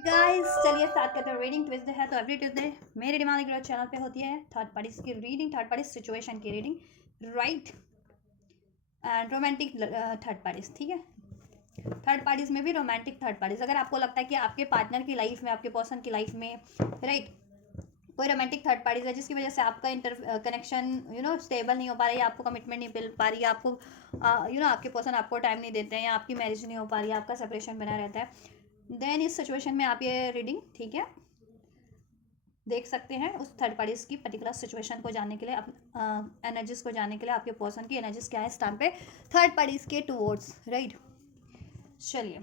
Guys, चलिए start करते हैं। रीडिंग ट्यूसडे है तो एवरी ट्यूसडे मेरे दिमाग ग्रोथ चैनल पे होती है थर्ड पार्टीज की रीडिंग, थर्ड पार्टी सिचुएशन की reading, right. And romantic third parties, ठीक है। थर्ड पार्टीज में भी रोमांटिक थर्ड पार्टीज, अगर आपको लगता है कि आपके पार्टनर की लाइफ में, आपके पर्सन की लाइफ में, राइट, कोई रोमांटिक थर्ड पार्टीज है जिसकी वजह से आपका कनेक्शन स्टेबल नहीं हो पा रही है, आपको कमिटमेंट नहीं मिल पा रही है, आपको आपके पर्सन आपको टाइम नहीं देते हैं, या आपकी मैरिज नहीं हो पा रही है, आपका सेपरेशन बना रहता है, देन इस सिचुएशन में आप ये रीडिंग, ठीक है, देख सकते हैं। उस थर्ड पार्टीज की पर्टिकुलर सिचुएशन को जानने के लिए, एनर्जीज को जानने के लिए, आपके पर्सन की एनर्जीज क्या है इस टाइम पे थर्ड पार्टीज के टूवर्ड्स, राइट। चलिए,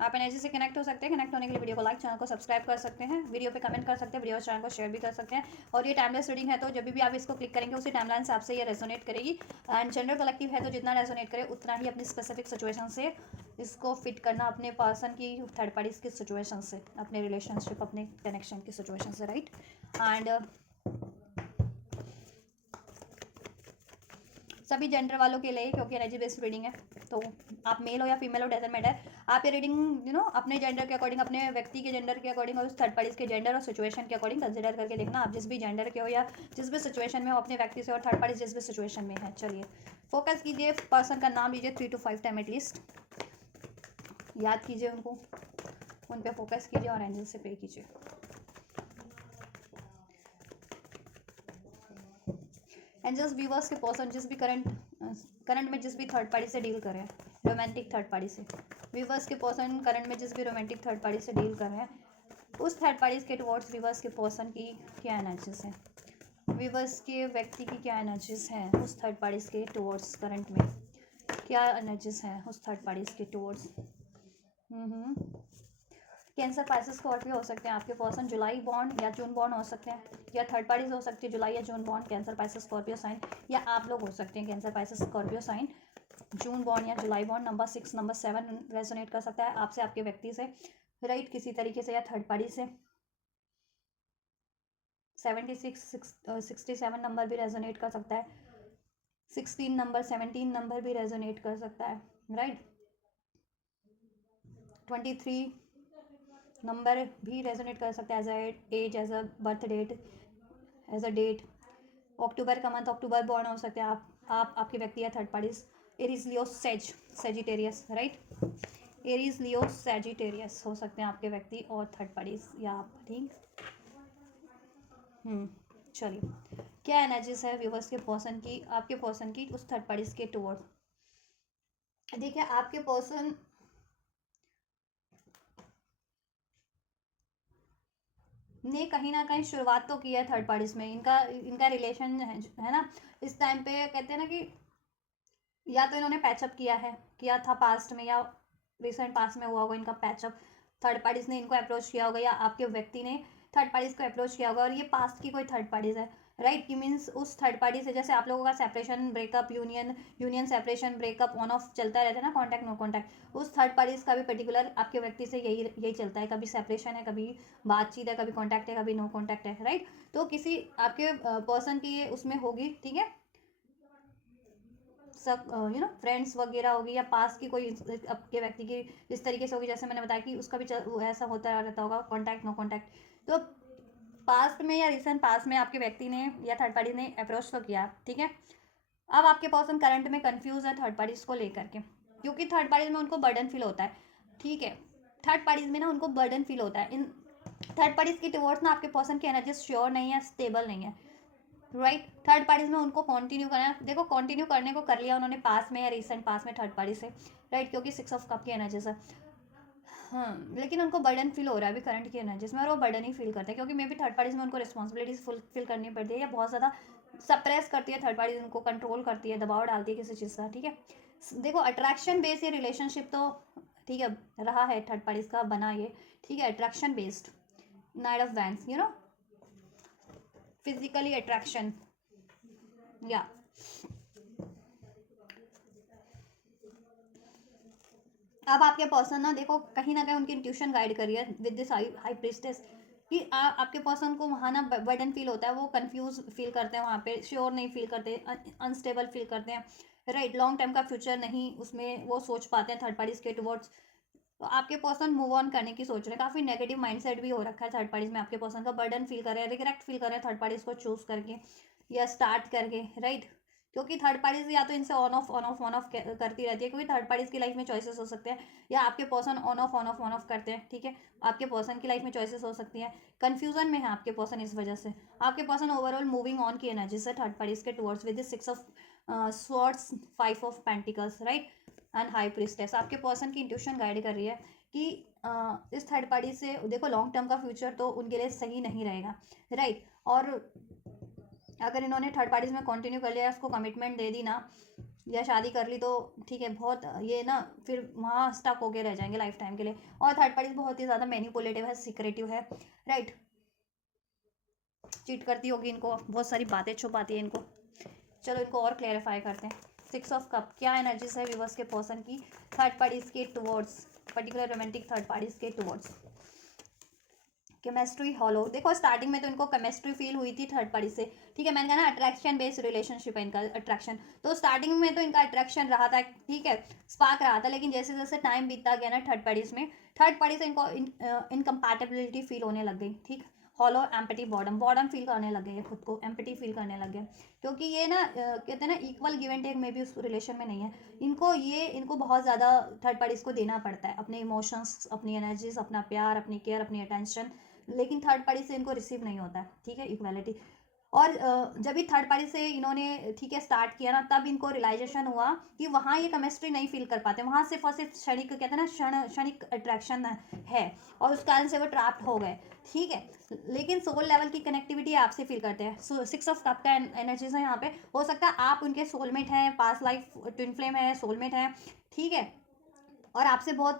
आप एनर्जी से कनेक्ट हो सकते हैं। कनेक्ट होने के लिए वीडियो को लाइक, चैनल को सब्सक्राइब कर सकते हैं, वीडियो पे कमेंट कर सकते हैं, वीडियो चैनल को शेयर भी कर सकते हैं। और ये टाइमलेस रीडिंग है तो जब भी आप इसको क्लिक करेंगे उसी टाइमलाइन से आपसे ये रेजोनेट करेगी। एंड जनरल कलेक्टिव है तो जितना रेजोनेट करे उतना ही अपनी स्पेसिफिक सिचुएशन से इसको फिट करना, अपने पर्सन की, थर्ड पार्टीज की सिचुएशन से, अपने रिलेशनशिप, अपने कनेक्शन की सिचुएशन से, राइट। एंड सभी जेंडर वालों के लिए, क्योंकि एनर्जी बेस्ड रीडिंग है, तो आप मेल हो या फीमेल हो, डजंट मैटर। आप ये रीडिंग अपने जेंडर के अकॉर्डिंग, अपने व्यक्ति के जेंडर के अकॉर्डिंग और उस थर्ड पार्टीज के जेंडर और सिचुएशन के अकॉर्डिंग कंसिडर करके देखना। आप जिस भी जेंडर के हो या जिस भी सिचुएशन में हो अपने व्यक्ति से, और थर्ड पार्टी जिस भी सिचुएशन में है। चलिए, फोकस कीजिए, पर्सन का नाम लीजिए 3 to 5 टाइम एटलीस्ट, याद कीजिए उनको, उन पर फोकस कीजिए और एंजल से पे कीजिए। एंजल्स, व्यूवर्स के पर्सन जिस भी करंट में जिस भी थर्ड पार्टी से डील कर रहे हैं, रोमांटिक थर्ड पार्टी से, व्यूवर्स के पर्सन करंट में जिस भी रोमांटिक थर्ड पार्टी से डील कर रहे हैं, उस थर्ड पार्टीज के टुवर्ड्स व्यूवर्स के पर्सन की क्या एनर्जीज हैं, व्यूवर्स के व्यक्ति की क्या एनर्जीज हैं उस थर्ड पार्टीज के टुवर्ड्स, करंट में क्या एनर्जीज हैं उस थर्ड पार्टीज के टुवर्ड्स। कैंसर, पाइसेस, स्कॉर्पियो हो सकते हैं आपके पर्सन, जुलाई बॉर्न या जून बॉर्न हो सकते हैं, या थर्ड पार्टीज हो सकती है जुलाई या June born, Cancer, Pisces, Scorpio sign, या आप लोग हो सकते हैं Cancer, Pisces, Scorpio sign, June born या July born. Number 6, number 7 resonate कर सकता है आपसे, आपके व्यक्ति से, राइट, किसी तरीके से, या थर्ड पार्टी से। 76, 67 नंबर भी रेजोनेट कर सकता है, 16 नंबर, 17 नंबर भी रेजोनेट कर सकता है, राइट। 23 नंबर भी रेजोनेट कर सकता है as a age, as a birth date, as a date. October का मंथ, अक्टूबर बॉर्न हो सकते हैं आप आपके व्यक्ति या थर्ड पार्टीज। एरीज, लियो, सेजिटेरियस, राइट। एरीज, लियो, सेजिटेरियस हो सकते हैं आपके व्यक्ति और थर्ड पार्टीज, या आप, ठीक। चलिए, क्या एनर्जीज है व्यूवर्स के पर्सन की, आपके पर्सन की उस थर्ड पार्टीज के टुवर्ड। देखिए, आपके पर्सन ने कहीं ना कहीं शुरुआत तो की है थर्ड पार्टीज में, इनका इनका रिलेशन है ना, इस टाइम पे कहते हैं ना कि या तो इन्होंने पैचअप किया था पास्ट में, या रिसेंट पास्ट में हुआ होगा इनका पैचअप, थर्ड पार्टीज ने इनको अप्रोच किया होगा, या आपके व्यक्ति ने थर्ड पार्टीज को अप्रोच किया होगा, और ये पास्ट की कोई थर्ड पार्टीज है, राइट। कि मीन्स उस थर्ड पार्टी से, जैसे आप लोगों का separation, breakup, union separation, breakup, on off चलता रहता है ना, कॉन्टैक्ट, नो कॉन्टैक्ट, उस थर्ड पार्टीज का भी पर्टिकुलर आपके व्यक्ति से यही चलता है, कभी सेपरेशन है, कभी बातचीत है, कभी कॉन्टैक्ट है, कभी नो कॉन्टैक्ट है, राइट। तो किसी आपके पर्सन की उसमें होगी, ठीक है, सब फ्रेंड्स वगैरह होगी, या पास की कोई आपके व्यक्ति की इस तरीके से होगी, जैसे मैंने बताया कि उसका भी ऐसा होता रहता होगा, कॉन्टैक्ट, नो कॉन्टैक्ट। तो पास्ट में या रिसेंट पास्ट में आपके व्यक्ति ने या थर्ड पार्टी ने अप्रोच तो किया, ठीक है। अब आपके पर्सन करंट में कंफ्यूज है थर्ड पार्टीज को लेकर के, क्योंकि थर्ड पार्टीज में उनको बर्डन फील होता है, ठीक है। थर्ड पार्टीज में ना उनको बर्डन फील होता है, इन थर्ड पार्टीज की टुवर्ड्स ना आपके पर्सन की एनर्जी श्योर नहीं है, स्टेबल नहीं है, राइट। थर्ड पार्टीज में उनको कंटिन्यू करना है, देखो कंटिन्यू करने को कर लिया उन्होंने पास में या रिसेंट पास में थर्ड पार्टी से, राइट, क्योंकि 6 ऑफ कप की एनर्जी से, हाँ, लेकिन उनको बर्डन फील हो रहा है अभी करंट की एनर्जीज में, और वो बर्डन ही फील करते हैं, क्योंकि मे भी थर्ड पार्टीज में उनको रिस्पॉन्सिबिलिटीज फुलफिल करनी पड़ती है, या बहुत ज़्यादा सप्रेस करती है थर्ड पार्टीज, उनको कंट्रोल करती है, दबाव डालती है किसी चीज़ का, ठीक है। देखो, अट्रैक्शन बेस्ड ये रिलेशनशिप तो, ठीक है, रहा है थर्ड पार्टीज का बना ये, ठीक है, attraction based, night of wands, physically attraction, या अब आपके पर्सन ना, देखो, कहीं ना कहीं उनकी इंट्यूशन गाइड करी है विद दिस हाई प्रीस्टेस, कि आपके पर्सन को वहाँ ना बर्डन फील होता है, वो कंफ्यूज फील करते हैं, वहाँ पे श्योर नहीं फील करते, अनस्टेबल फील करते हैं, राइट। लॉन्ग टाइम का फ्यूचर नहीं उसमें वो सोच पाते हैं थर्ड पार्टीज के टुवर्ड्स, तो आपके पर्सन मूव ऑन करने की सोच रहे हैं, काफ़ी नेगेटिव माइंडसेट भी हो रखा है थर्ड पार्टीज में, आपके पर्सन का बर्डन फील कर रहे हैं, रिग्रेट फील कर रहे हैं थर्ड पार्टीज को चूज करके या स्टार्ट करके, राइट। क्योंकि थर्ड पार्टीज या तो इनसे ऑन ऑफ करती रहती है, क्योंकि थर्ड पार्टीज की लाइफ में चॉइसेस हो सकते हैं, या आपके पर्सन ऑन ऑफ करते हैं, ठीक है। आपके पर्सन की लाइफ में चॉइसेस हो सकती है, कंफ्यूजन में है आपके पर्सन, इस वजह से आपके पर्सन ओवरऑल मूविंग ऑन की एनर्जी से थर्ड पार्टीज के towards with 6 of swords, 5 of pentacles, right, and high priestess. आपके पर्सन की इंट्यूशन गाइड कर रही है कि इस थर्ड पार्टी से देखो लॉन्ग टर्म का फ्यूचर तो उनके लिए सही नहीं रहेगा, राइट। और अगर इन्होंने थर्ड पार्टीज में कंटिन्यू कर लिया, उसको कमिटमेंट दे दी ना, या शादी कर ली, तो ठीक है, बहुत ये ना फिर वहाँ स्टक होके रह जाएंगे लाइफ टाइम के लिए। और थर्ड पार्टीज बहुत ही ज़्यादा मैनिपुलेटिव है, सीक्रेटिव है, राइट। चीट करती होगी, इनको बहुत सारी बातें छुपाती है इनको। चलो इनको और क्लैरिफाई करते हैं। 6 ऑफ कप, क्या एनर्जीज है व्यूअर्स के पर्सन की थर्ड पार्टीज के towards, particular romantic third parties के टुवर्ड्स। केमिस्ट्री हॉलो, देखो स्टार्टिंग में तो इनको केमिस्ट्री फील हुई थी थर्ड पार्टी से, ठीक है। मैंने कहा ना अट्रैक्शन बेस्ड रिलेशनशिप है इनका, अट्रैक्शन। तो स्टार्टिंग में तो इनका अट्रैक्शन रहा था, ठीक है, स्पार्क रहा था, लेकिन जैसे जैसे टाइम बीतता गया ना थर्ड पार्टीज में, थर्ड पार्टी से इनको इनकम्पैटिबिलिटी फील होने लग गई, ठीक। Hollow, empty, boredom, boredom feel करने लग गए, खुद को एम्पटी फील करने लग गए, क्योंकि ये ना कहते हैं ना इक्वल गिव एंड टेक में भी उस रिलेशन में नहीं है। इनको बहुत ज़्यादा थर्ड पार्टीज को देना पड़ता है, अपने इमोशंस, अपनी एनर्जीज, अपना प्यार, अपनी केयर, अपनी अटेंशन, लेकिन थर्ड पार्टी से इनको रिसीव नहीं होता है, ठीक है, इक्वालिटी। और जब भी थर्ड पार्टी से इन्होंने, ठीक है, स्टार्ट किया ना, तब इनको रियलाइजेशन हुआ कि वहाँ ये केमिस्ट्री नहीं फील कर पाते, वहाँ सिर्फ और सिर्फ क्षणिक, कहते हैं ना क्षणिक अट्रैक्शन है, और उस कारण से वो ट्रैप्ड हो गए, ठीक है। लेकिन सोल लेवल की कनेक्टिविटी आपसे फील करते हैं। सो 6 ऑफ कप का एनर्जीज है यहाँ पे। हो सकता है आप उनके सोलमेट हैं, पास्ट लाइफ ट्विन फ्लेम है, सोलमेट है, ठीक है। और आपसे बहुत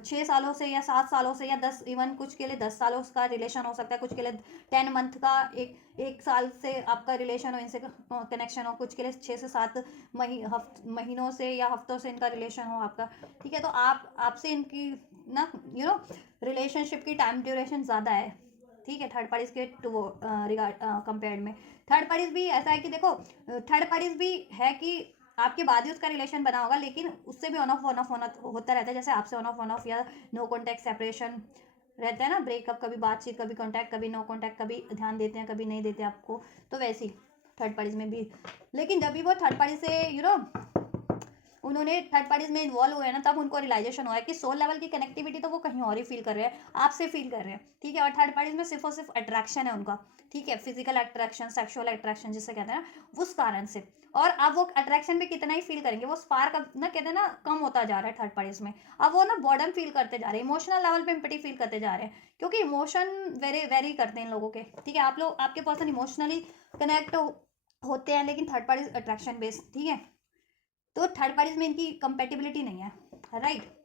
6 सालों से या 7 सालों से या 10, इवन कुछ के लिए 10 सालों का रिलेशन हो सकता है, कुछ के लिए 10 मंथ का, एक साल से आपका रिलेशन हो, इनसे कनेक्शन हो, कुछ के लिए 6 से 7 महीनों से या हफ्तों से इनका रिलेशन हो आपका, ठीक है। तो आपसे इनकी ना रिलेशनशिप की टाइम ड्यूरेशन ज़्यादा है, ठीक है, थर्ड पार्टीज के रिगार्ड कंपेयर्ड में। थर्ड पार्टीज भी ऐसा है कि देखो, थर्ड पार्टीज भी है कि आपके बाद ही उसका रिलेशन बना होगा, लेकिन उससे भी ऑन ऑफ होता रहता है, जैसे आपसे ऑन ऑफ या नो कॉन्टैक्ट सेपरेशन रहता है ना, ब्रेकअप, कभी बातचीत, कभी कॉन्टैक्ट, कभी नो कॉन्टैक्ट, कभी ध्यान देते हैं, कभी नहीं देते आपको, तो वैसे ही थर्ड पार्टीज में भी। लेकिन जब भी वो थर्ड पार्टी से उन्होंने थर्ड पार्टीज में इन्वॉल्व हुए ना, तब उनको रियलाइजेशन हुआ है कि सोल लेवल की कनेक्टिविटी तो वो कहीं और ही फील कर रहे हैं, आपसे फील कर रहे हैं, ठीक है। और थर्ड पार्टीज में सिर्फ और सिर्फ अट्रैक्शन है उनका, ठीक है, फिजिकल अट्रैक्शन, सेक्सुअल अट्रैक्शन जिसे कहते हैं ना, उस कारण से। और अब वो अट्रैक्शन भी कितना ही फील करेंगे, वो स्पार्क अब ना, कहते हैं ना, कम होता जा रहा है थर्ड पार्टीज में। अब वो ना बॉर्डन फील करते जा रहे हैं, इमोशनल लेवल पे एम्पैथी फील करते जा रहे हैं, क्योंकि इमोशन वेरी वेरी करते हैं इन लोगों के, ठीक है। आप लोग, आपके पर्सन इमोशनली कनेक्ट होते हैं, लेकिन थर्ड पार्टीज अट्रैक्शन बेस्ड, ठीक है। तो थर्ड पार्टीज में इनकी कंपेटिबिलिटी नहीं है, राइट।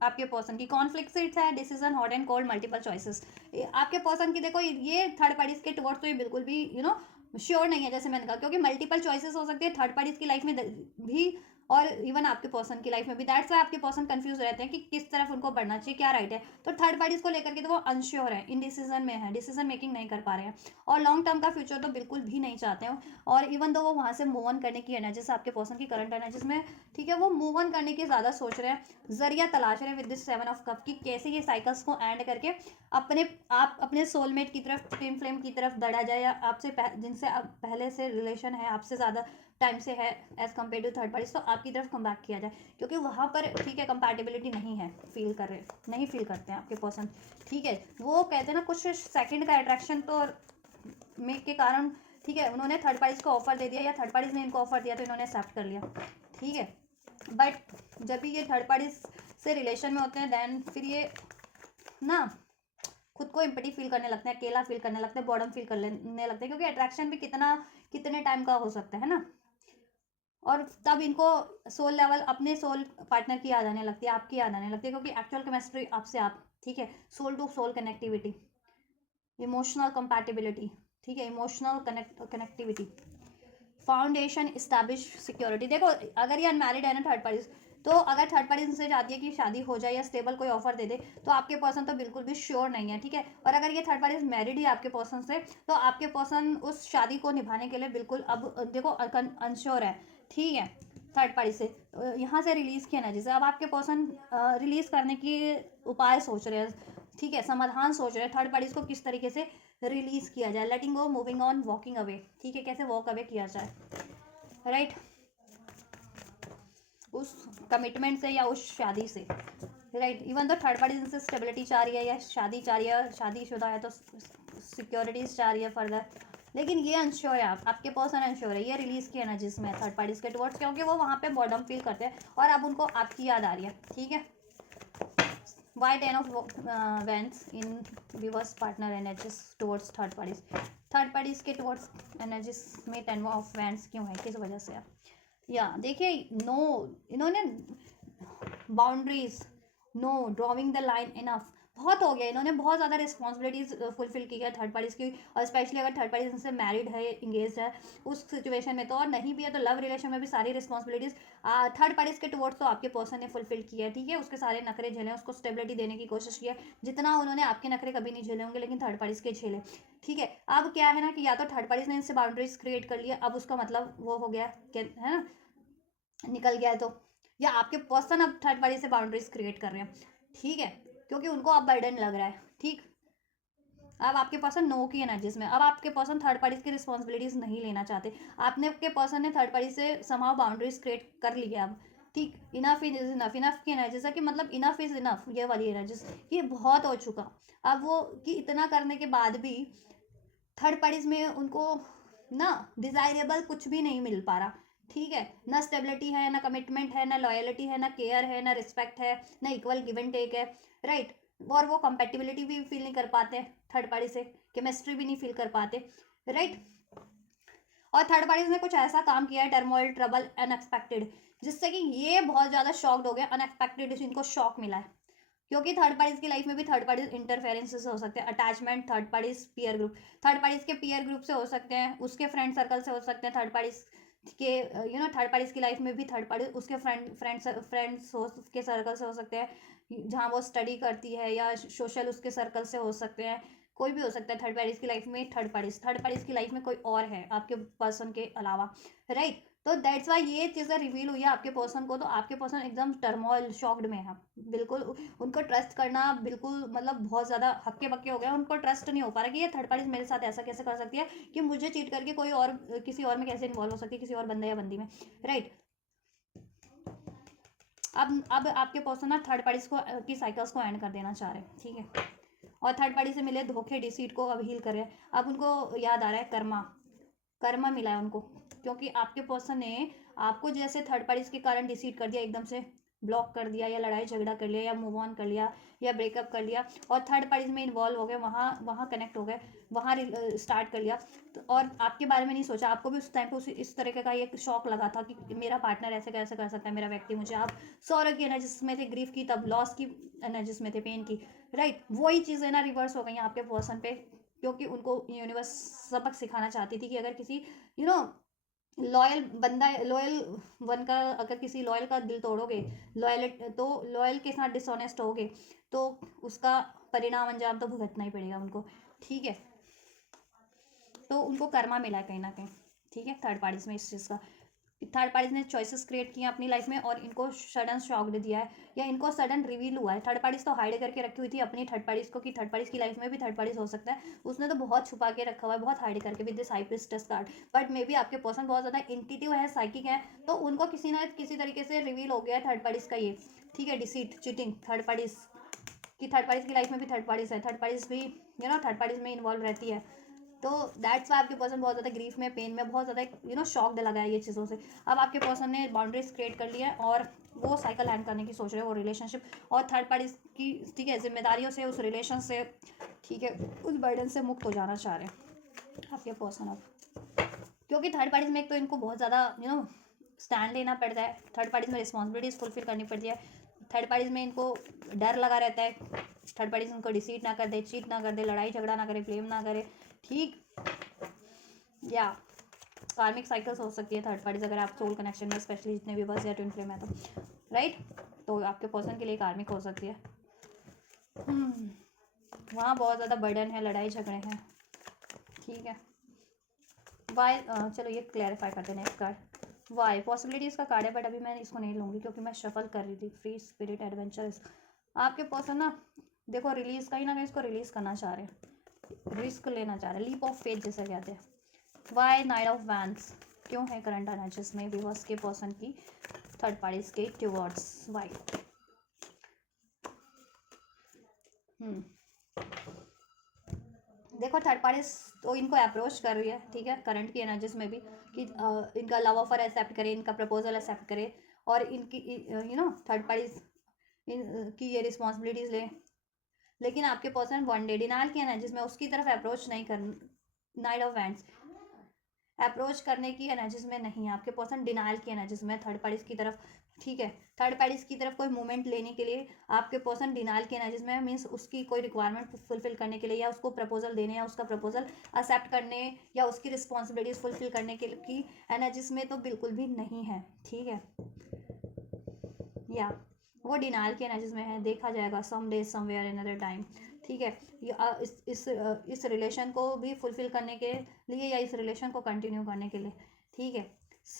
आपके पर्सन की कॉन्फ्लिक्ट सीट्स है, decision, hot and cold, multiple choices. आपके पर्सन की देखो, ये थर्ड पार्टीज के टुवर्ड्स तो ये बिल्कुल भी श्योर नहीं है, जैसे मैंने कहा, क्योंकि मल्टीपल चॉइसेस हो सकती है थर्ड पार्टीज की लाइफ में भी, और इवन आपके पर्सन की लाइफ में भी। दैट्स वाई आपके पर्सन कंफ्यूज रहते हैं कि किस तरफ उनको बढ़ना चाहिए, क्या राइट है। तो थर्ड पार्टीज को लेकर के तो वो अनश्योर है, इन डिसीजन में है, डिसीजन मेकिंग नहीं कर पा रहे हैं, और लॉन्ग टर्म का फ्यूचर तो बिल्कुल भी नहीं चाहते हो। और इवन दो वो वहाँ से मूव ऑन करने की एनर्जीज आपके पर्सन की करंट एनर्जीज में, ठीक है, वो मूव ऑन करने की ज़्यादा सोच रहे हैं, जरिया तलाश रहे हैं विद दिस 7 ऑफ कप की, कैसे ये साइकिल्स को एंड करके अपने सोलमेट की तरफ, ट्विन फ्लेम की तरफ बढ़ा जाए, या आपसे जिनसे आप पहले से रिलेशन है, आपसे ज़्यादा टाइम से है as compared to third party, तो आपकी तरफ कम बैक किया जाए, क्योंकि वहाँ पर, ठीक है, कंपैटिबिलिटी नहीं है, नहीं फील करते हैं आपके पर्सन, ठीक है। वो कहते हैं ना, कुछ सेकंड का अट्रैक्शन तो में के कारण, ठीक है, उन्होंने थर्ड पार्टीज को ऑफर दे दिया, या थर्ड पार्टीज ने इनको ऑफर दिया तो इन्होंने एक्सेप्ट कर लिया, ठीक है। बट जब भी ये थर्ड पार्टीज से रिलेशन में होते हैं, देन फिर ये ना खुद को एम्पैथी फील करने लगते हैं, अकेला फील करने लगते हैं, बॉर्डम फील करने लगते हैं, क्योंकि अट्रैक्शन भी कितने टाइम का हो सकता है ना। और तब इनको सोल लेवल, अपने सोल पार्टनर की याद आने लगती है, आपकी याद आने लगती है, क्योंकि एक्चुअल केमिस्ट्री आपसे आप, ठीक है, soul to soul connectivity, emotional compatibility, ठीक है, emotional connectivity, foundation, establish security. देखो अगर ये अनमैरिड है ना थर्ड पार्टीज, तो अगर थर्ड पार्टी से चाहती है कि शादी हो जाए या स्टेबल कोई ऑफर दे दे, तो आपके पर्सन तो बिल्कुल भी श्योर नहीं है, ठीक है। और अगर ये थर्ड पार्टी मैरिड है आपके पर्सन से, तो आपके पर्सन उस शादी को निभाने के लिए बिल्कुल अब देखो अनश्योर है, ठीक है। थर्ड पार्टी से यहाँ से रिलीज़ की एनर्जी से अब आपके पर्सन रिलीज़ करने की उपाय सोच रहे हैं, ठीक है, समाधान सोच रहे हैं थर्ड पार्टीज को किस तरीके से रिलीज़ किया जाए, लेटिंग गो, मूविंग ऑन, वॉकिंग अवे, ठीक है, कैसे वॉक अवे किया जाए, राइट, उस कमिटमेंट से या उस शादी से, राइट। इवन तो थर्ड पार्टी से स्टेबिलिटी चाह रही है या शादी चाह रही है, शादीशुदा है तो सिक्योरिटीज चाह रही है फर्दर, लेकिन ये अनश्योर है, आपके पर्सन अनश्योर है, ये रिलीज की एनर्जीज में थर्ड पार्टीज के टुवर्ड्स, क्योंकि वो वहाँ पे बॉर्डम फील करते हैं और अब उनको आपकी याद आ रही है, ठीक है। Why 10 of wands in reverse partner energies towards third parties के टुवर्ड्स एनर्जीज में 10 ऑफ वैंस क्यों है, किस वजह से है, या देखिए, नो, इन्होंने boundaries, no, drawing the line enough, बहुत हो गया, इन्होंने बहुत ज़्यादा रिस्पॉन्सिबिलिटीज फुलफिल की है थर्ड पार्टीज की, और स्पेशली अगर थर्ड पार्टी से मैरिड है, इंगेज है उस सिचुएशन में तो, और नहीं भी है तो लव रिलेशन में भी सारी रिस्पॉन्सिबिलिटीज थर्ड पार्टीज के टुवर्ड्स तो आपके पर्सन ने फुलफिल किया है, ठीक है, उसके सारे नखरे झेले, उसको स्टेबिलिटी देने की कोशिश की है, जितना उन्होंने आपके नखरे कभी नहीं झेले होंगे लेकिन थर्ड पार्टीज के झेले, ठीक है। अब क्या है ना कि या तो थर्ड पार्टीज ने इनसे बाउंड्रीज क्रिएट कर लिया, अब उसका मतलब वो हो गया, है ना, निकल गया है तो, या आपके पर्सन अब थर्ड पार्टी से बाउंड्रीज क्रिएट कर रहे हैं, ठीक है, क्योंकि उनको अब बर्डन लग रहा है, ठीक। अब आपके पर्सन नो की एनर्जीज में, अब आपके पर्सन थर्ड पार्टी की रिस्पॉन्सिबिलिटीज नहीं लेना चाहते, आपने के पर्सन ने थर्ड पार्टी से समाव बाउंड्रीज क्रिएट कर ली है अब, ठीक, इनफ इज इनफ, इनफ की एनर्जीज है कि मतलब इनफ इज इनफ, ये वाली एनर्जीज, ये बहुत हो चुका, अब वो कि इतना करने के बाद भी थर्ड पार्टीज में उनको ना डिजायरेबल कुछ भी नहीं मिल पा रहा, ठीक है, ना स्टेबिलिटी है, ना कमिटमेंट है, ना लॉयलिटी है, ना केयर है, ना रिस्पेक्ट है, ना इक्वल गिव एंड टेक है, राइट, और वो कंपेटिबिलिटी भी फील नहीं कर पाते थर्ड पार्टी से, केमिस्ट्री भी नहीं फील कर पाते, राइट। और थर्ड पार्टीज ने कुछ ऐसा काम किया है, टर्मोइल, ट्रबल, अनएक्सपेक्टेड, जिससे कि ये बहुत ज़्यादा शॉक्ड हो गया, अनएक्सपेक्टेड इनको शॉक मिला है, क्योंकि थर्ड पार्टीज की लाइफ में भी थर्ड पार्टीज इंटरफेरेंसेस हो सकते हैं, attachment, third parties peer group, third parties के पीयर ग्रुप से हो सकते हैं, उसके फ्रेंड सर्कल से हो सकते हैं, थर्ड पार्टीज के थर्ड पार्टीज की लाइफ में भी थर्ड पार्टी उसके फ्रेंड्स के सर्कल से हो सकते हैं, जहाँ वो स्टडी करती है, या सोशल उसके सर्कल से हो सकते हैं, कोई भी हो सकता है थर्ड पार्टीज की लाइफ में, थर्ड पार्टीज की लाइफ में कोई और है आपके पर्सन के अलावा, राइट। तो दैट्स वाई ये चीज़ें रिवील हुई है आपके पर्सन को, तो आपके पर्सन एकदम टर्मोइल, शॉक्ड में है, बिल्कुल उनको ट्रस्ट करना बिल्कुल मतलब बहुत ज़्यादा हक्के बक्के हो गया, उनको ट्रस्ट नहीं हो पा रहा कि ये थर्ड पार्टी मेरे साथ ऐसा कैसे कर सकती है, कि मुझे चीट करके कोई और किसी और में कैसे इन्वॉल्व हो सकती है, किसी और बंदे या बंदी में, राइट। अब आपके पर्सन ना थर्ड पार्टीज को की साइकिल्स को एंड कर देना चाह रहे हैं, ठीक है, और थर्ड पार्टी से मिले धोखे, डिसीट को अब हील कर रहे हैं, अब उनको याद आ रहा है कर्मा, कर्मा मिला है उनको, क्योंकि आपके पर्सन ने आपको जैसे थर्ड पार्टीज के कारण डिसीड कर दिया, एकदम से ब्लॉक कर दिया, या लड़ाई झगड़ा कर लिया, या मूव ऑन कर लिया, या ब्रेकअप कर लिया, और थर्ड पार्टीज में इन्वॉल्व हो गए, वहाँ वहाँ कनेक्ट हो गए, वहाँ स्टार्ट कर लिया, तो और आपके बारे में नहीं सोचा, आपको भी उस टाइम पे इस तरह का एक शौक लगा था कि मेरा पार्टनर ऐसे कैसे कर सकता है, मेरा व्यक्ति मुझे, आप सौरव की एनर्जीज में थे, ग्रीफ की, तब लॉस की एनर्जीज में थे, पेन की, राइट। वही चीज़ें ना रिवर्स हो गई आपके पर्सन पे, क्योंकि उनको यूनिवर्स सबक सिखाना चाहती थी कि अगर किसी यू नो लॉयल बंदा, लॉयल वन का, अगर किसी लॉयल का दिल तोड़ोगे, लॉयल तो लॉयल के साथ डिसऑनेस्ट होगे, तो उसका परिणाम अंजाम तो भुगतना ही पड़ेगा उनको, ठीक है। तो उनको कर्मा मिला है कहीं ना कहीं, ठीक है, थर्ड पार्टीज में इस चीज़ का, थर्ड पार्टीज ने चॉइसेस क्रिएट किए अपनी लाइफ में, और इनको सडन शॉक दे दिया है, या इनको सडन रिवील हुआ है, थर्ड पार्टीज तो हाइड करके रखी हुई थी अपनी थर्ड पार्टीज को, कि थर्ड पार्टीज की लाइफ में भी थर्ड पार्टीज हो सकता है, उसने तो बहुत छुपा के रखा हुआ है, बहुत हाइड करके with this high priestess card, but may be आपके पर्सन बहुत ज़्यादा इंट्यूटिव है, साइकिक है, तो उनको किसी ना किसी तरीके से रिवील हो गया है थर्ड पार्टीज का ये, ठीक है, डिसीट, चीटिंग, थर्ड पार्टीज की, थर्ड पार्टीज की लाइफ में भी थर्ड पार्टीज है, थर्ड पार्टीज भी थर्ड पार्टीज में इन्वॉल्व रहती है, तो दैट्स वाई आपके पर्सन बहुत ज़्यादा ग्रीफ में, पेन में, बहुत ज़्यादा शॉक लगा है ये चीज़ों से। अब आपके पर्सन ने बाउंड्रीज क्रिएट कर लिया है, और वो साइकिल एंड करने की सोच रहे हैं, वो रिलेशनशिप और थर्ड पार्टी की, ठीक है, जिम्मेदारियों से, उस रिलेशन से, ठीक है, उस बर्डन से मुक्त हो जाना चाह रहे हैं आपके पर्सन अब, क्योंकि थर्ड पार्टीज में एक तो इनको बहुत ज़्यादा स्टैंड लेना पड़ता है, थर्ड पार्टीज में रिस्पॉन्सिबिलिटीज फुलफिल करनी पड़ती है, थर्ड पार्टीज में इनको डर लगा रहता है, थर्ड पार्टीज इनको डिसीट ना कर दे, चीट ना कर दे, लड़ाई झगड़ा ना करे, ब्लेम ना करे, ठीक, या कार्मिक साइकिल्स हो सकती है थर्ड पार्टीज, अगर आप सोल कनेक्शन में स्पेशली जितने भी बस या ट्विन फ्लेम है तो, राइट, तो आपके पर्सन के लिए कार्मिक हो सकती है, वहाँ बहुत ज़्यादा बर्डन है, लड़ाई झगड़े हैं, ठीक है, वाई चलो ये क्लैरिफाई करते हैं नेक्स्ट कार्ड, वाई पॉसिबिलिटीज़ का कार्ड है, बट अभी मैं इसको नहीं लूँगी क्योंकि मैं शफल कर रही थी। फ्री स्पिरिट एडवेंचर्स, आपके पर्सन ना देखो रिलीज़ कहीं ना कहीं इसको रिलीज़ करना चाह रहे हैं, रिस्क लेना चाह रहे हैं, लीप ऑफ फेथ जैसे कहते हैं। वाई नाइट ऑफ वैंस क्यों है करंट एनर्जीज में विवर्स के पर्सन की थर्ड पार्टीज के टुवर्ड्स वाई? देखो थर्ड पार्टीज तो इनको अप्रोच कर रही है, ठीक है, करंट की एनर्जीज में भी कि इनका लव ऑफर एक्सेप्ट करे, इनका प्रपोजल एक्सेप्ट करे और इनकी थर्ड पार्टीज की ये रिस्पॉन्सिबिलिटीज ले। लेकिन आपके पर्सन वन डे डिनाइल की एनर्जीज में उसकी तरफ अप्रोच नहीं कर, नाइट ऑफ वैंड्स अप्रोच करने की एनर्जीज में नहीं है आपके पर्सन, डिनाइल की एनर्जीज में थर्ड पार्टीज की तरफ, ठीक है। थर्ड पार्टीज की तरफ कोई मूवमेंट लेने के लिए आपके पर्सन डिनाइल की एनर्जीज में, मीन्स उसकी कोई रिक्वायरमेंट फुलफिल करने के लिए या उसको प्रपोजल देने या उसका प्रपोजल एक्सेप्ट करने या उसकी रिस्पॉन्सिबिलिटीज फुलफिल करने के की एनर्जीज में तो बिल्कुल भी नहीं है, ठीक है। या वो डिनाइल की एनर्जीज में है, देखा जाएगा some day somewhere in other time, ठीक है। इस रिलेशन को भी फुलफिल करने के लिए या इस रिलेशन को कंटिन्यू करने के लिए, ठीक है।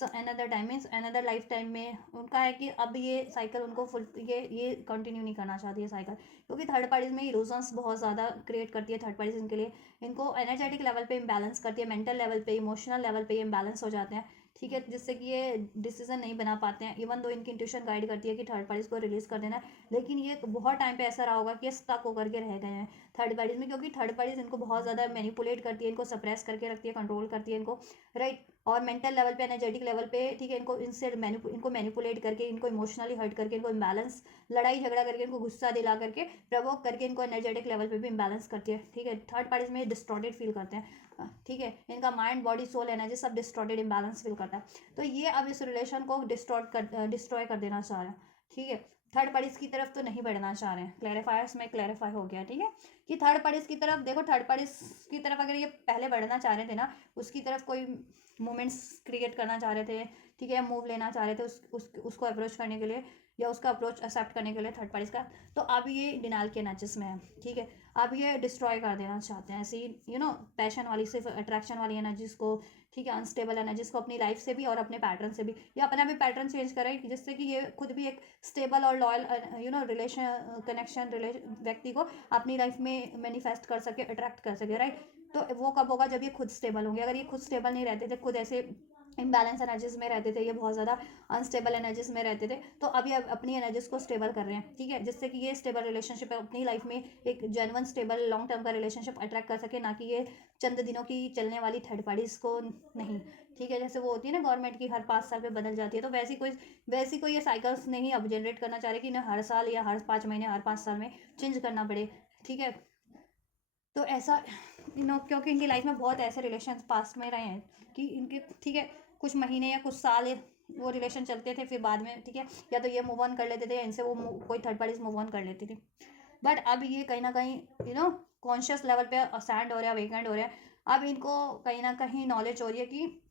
Another time means another life time में उनका है कि अब ये साइकिल उनको फुल ये कंटिन्यू नहीं करना चाहती है साइकिल, क्योंकि थर्ड पार्टीज में इल्यूजन्स बहुत ज़्यादा क्रिएट करती है थर्ड पार्टीज इनके लिए, इनको एनर्जेटिक लेवल पे इम्बैलेंस करती है, मेंटल लेवल पे इमोशनल लेवल पे इम्बैलेंस हो जाते हैं, ठीक है, जिससे कि ये डिसीजन नहीं बना पाते हैं। इवन दो इनकी इंट्यूशन गाइड करती है कि थर्ड पार्टीज को रिलीज कर देना है, लेकिन ये बहुत टाइम पे ऐसा रहा होगा कि ये स्टक होकर के रह गए हैं थर्ड पार्टीज में, क्योंकि थर्ड पार्टीज इनको बहुत ज़्यादा मैनिपुलेट करती है, इनको सप्रेस करके रखती है, कंट्रोल करती है इनको, राइट। और मेंटल लेवल पे एनर्जेटिक लेवल पे, ठीक है, इनको मैनिपुलेट करके, इनको इमोशनली हर्ट करके, इनको इम्बैलेंस लड़ाई झगड़ा करके, इनको गुस्सा दिला करके, प्रवोक करके इनको एनर्जेटिक लेवल पे भी इम्बैलेंस करती है, ठीक है। थर्ड पार्टीज में डिस्टॉर्टेड फील करते हैं, ठीक है, इनका माइंड बॉडी सोल एनर्जी सब डिस्टॉर्टेड इम्बैलेंस फील करता है। तो ये अब इस रिलेशन को डिस्ट्रॉय कर देना चाह रहे हैं, ठीक है। थर्ड पार्टीज की तरफ तो नहीं बढ़ना चाह रहे हैं, क्लैरिफायर्स में क्लैरिफाई हो गया, ठीक है, कि थर्ड पार्टीज की तरफ देखो, थर्ड पार्टीज की तरफ अगर ये पहले बढ़ना चाह रहे थे ना, उसकी तरफ कोई मोमेंट्स क्रिएट करना चाह रहे थे, ठीक है, मूव लेना चाह रहे थे उसको अप्रोच करने के लिए या उसका अप्रोच एक्सेप्ट करने के लिए थर्ड पार्टीज का, तो अब ये डिनाइल के एनर्जीज में है, ठीक है। अब ये डिस्ट्रॉय कर देना चाहते हैं ऐसी पैशन वाली, सिर्फ अट्रैक्शन वाली एनर्जीज को, ठीक है, अनस्टेबल एनर्जीज को अपनी लाइफ से भी और अपने पैटर्न से भी, या अपना भी पैटर्न चेंज करें जिससे कि ये खुद भी एक स्टेबल और लॉयल रिलेशन कनेक्शन व्यक्ति को अपनी लाइफ में मैनिफेस्ट कर सके, अट्रैक्ट कर सके, राइट। तो वो कब होगा, जब ये खुद स्टेबल होंगे। अगर ये खुद स्टेबल नहीं रहते थे, खुद ऐसे इम्बैलेंस एनर्जीज में रहते थे, ये बहुत ज़्यादा अनस्टेबल एनर्जीज में रहते थे, तो अभी अब अपनी एनर्जीज को स्टेबल कर रहे हैं, ठीक है, जिससे कि ये स्टेबल रिलेशनशिप अपनी लाइफ में एक जेन्युइन स्टेबल लॉन्ग टर्म का रिलेशनशिप अट्रैक्ट कर सके, ना कि ये चंद दिनों की चलने वाली थर्ड पार्टीज को नहीं, ठीक है। जैसे वो होती है ना गवर्नमेंट की हर 5 साल पे बदल जाती है, तो वैसी कोई ये साइकिल्स नहीं अब जनरेट करना चाह रहे कि ना हर साल या हर 5 महीने, हर 5 साल में चेंज करना पड़े, ठीक है। तो ऐसा क्योंकि इनकी लाइफ में बहुत ऐसे रिलेशन पास्ट में रहे हैं कि इनके, ठीक है, कुछ महीने या कुछ साल वो रिलेशन चलते थे, फिर बाद में, ठीक है, या तो ये मूव ऑन कर लेते थे या इनसे वो कोई थर्ड पार्टी मूव ऑन कर लेती थी। बट अब ये कहीं ना कहीं कॉन्शियस लेवल पे स्टैंड हो रहा है, वेकेंड हो रहा है। अब इनको कहीं ना कहीं नॉलेज हो रही है कि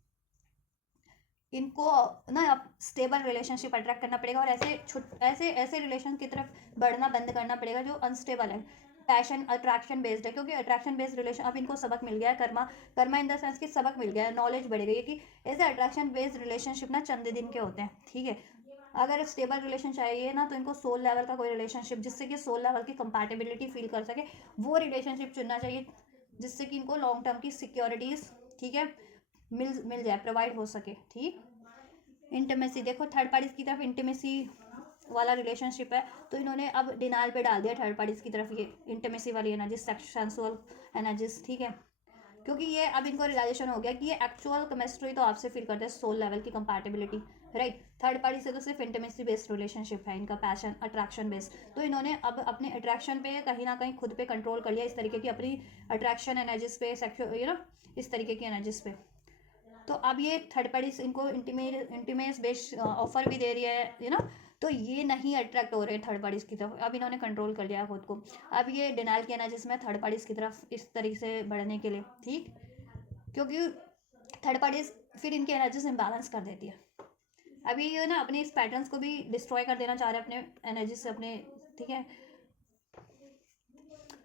इनको ना अब स्टेबल रिलेशनशिप अट्रैक्ट करना पड़ेगा और ऐसे ऐसे रिलेशन की तरफ बढ़ना बंद करना पड़ेगा जो अनस्टेबल है, पैशन अट्रैक्शन बेस्ड है, क्योंकि अट्रैक्शन बेस्ड रिलेशन अब इनको सबक मिल गया है, कर्मा इन द सेंस कि सबक मिल गया है, नॉलेज बढ़ गई है कि ऐसे अट्रैक्शन बेस्ड रिलेशनशिप ना चंद दिन के होते हैं, ठीक है। अगर स्टेबल रिलेशन चाहिए ना, तो इनको सोल लेवल का कोई रिलेशनशिप जिससे कि सोल लेवल की कंपैटिबिलिटी फील कर सके, वो रिलेशनशिप चुनना चाहिए, जिससे कि इनको लॉन्ग टर्म की सिक्योरिटीज, ठीक है, मिल जाए, प्रोवाइड हो सके, ठीक। इंटीमेसी देखो, थर्ड पार्टीज की तरफ इंटीमेसी वाला रिलेशनशिप है, तो इन्होंने अब डिनाइल पे डाल दिया थर्ड पार्टीज की तरफ ये इंटीमेसी वाली एनर्जी, सेंसुअल एनर्जीज, ठीक है, क्योंकि ये अब इनको रियलाइजेशन हो गया कि ये एक्चुअल केमिस्ट्री तो आपसे फील करते हैं, सोल लेवल की कंपैटिबिलिटी, राइट। थर्ड पार्टी से तो सिर्फ इंटीमेसी बेस्ड रिलेशनशिप है इनका, पैशन अट्रैक्शन बेस्ड, तो इन्होंने अब अपने अट्रैक्शन पे कहीं ना कहीं खुद पे कंट्रोल कर लिया, इस तरीके की अपनी अट्रैक्शन एनर्जीज पे, सेक्सुअल इस तरीके की एनर्जीज पे। तो अब ये थर्ड पार्टीज इनको इंटीमेस बेस्ड ऑफर भी दे रही है, तो ये नहीं अट्रैक्ट हो रहे थर्ड पार्टीज की तरफ, अब इन्होंने कंट्रोल कर लिया खुद को। अब ये डिनाइल की एनर्जीज में थर्ड पार्टीज की तरफ इस तरीके से बढ़ने के लिए, ठीक, क्योंकि थर्ड पार्टीज फिर इनकी एनर्जीज इम्बैलेंस कर देती है। अभी ये ना अपने इस पैटर्न्स को भी डिस्ट्रॉय कर देना चाह रहे हैं अपने एनर्जी से, अपने, ठीक है,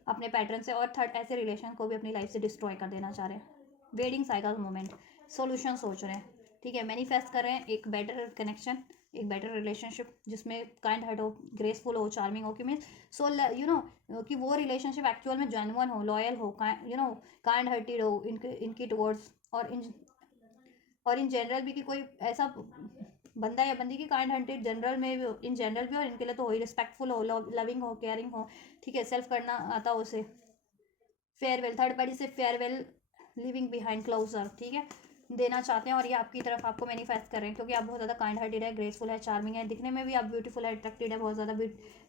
अपने पैटर्न से, और थर्ड ऐसे रिलेशन को भी अपनी लाइफ से डिस्ट्रॉय कर देना चाह रहे हैं। वेडिंग साइकिल मोमेंट सोल्यूशन सोच रहे हैं, ठीक है, मैनिफेस्ट कर रहे हैं एक बेटर कनेक्शन, एक बेटर रिलेशनशिप जिसमें काइंड हार्ट हो, ग्रेसफुल हो, चार्मिंग हो, कि मीन्स सो यू नो कि वो रिलेशनशिप एक्चुअल में जेन्युइन हो, लॉयल हो, यू नो काइंड हार्टेड हो इनकी टुवर्ड्स, और इन जनरल भी कि कोई ऐसा बंदा या बंदी की काइंड हार्टेड जनरल में भी, इन जनरल भी, और इनके लिए तो हो ही, रिस्पेक्टफुल हो, लविंग हो, केयरिंग हो, ठीक है, सेल्फ करना आता हो उसे। फेयरवेल, थर्ड पार्टी से फेयरवेल, लिविंग बिहाइंड क्लोजर, ठीक है, देना चाहते हैं, और ये आपकी तरफ आपको मैनिफेस्ट कर रहे हैं क्योंकि आप बहुत ज़्यादा काइंड हार्टेड है, ग्रेसफुल है, चार्मिंग है, दिखने में भी आप ब्यूटीफुल है, अट्रैक्टेड है बहुत ज़्यादा,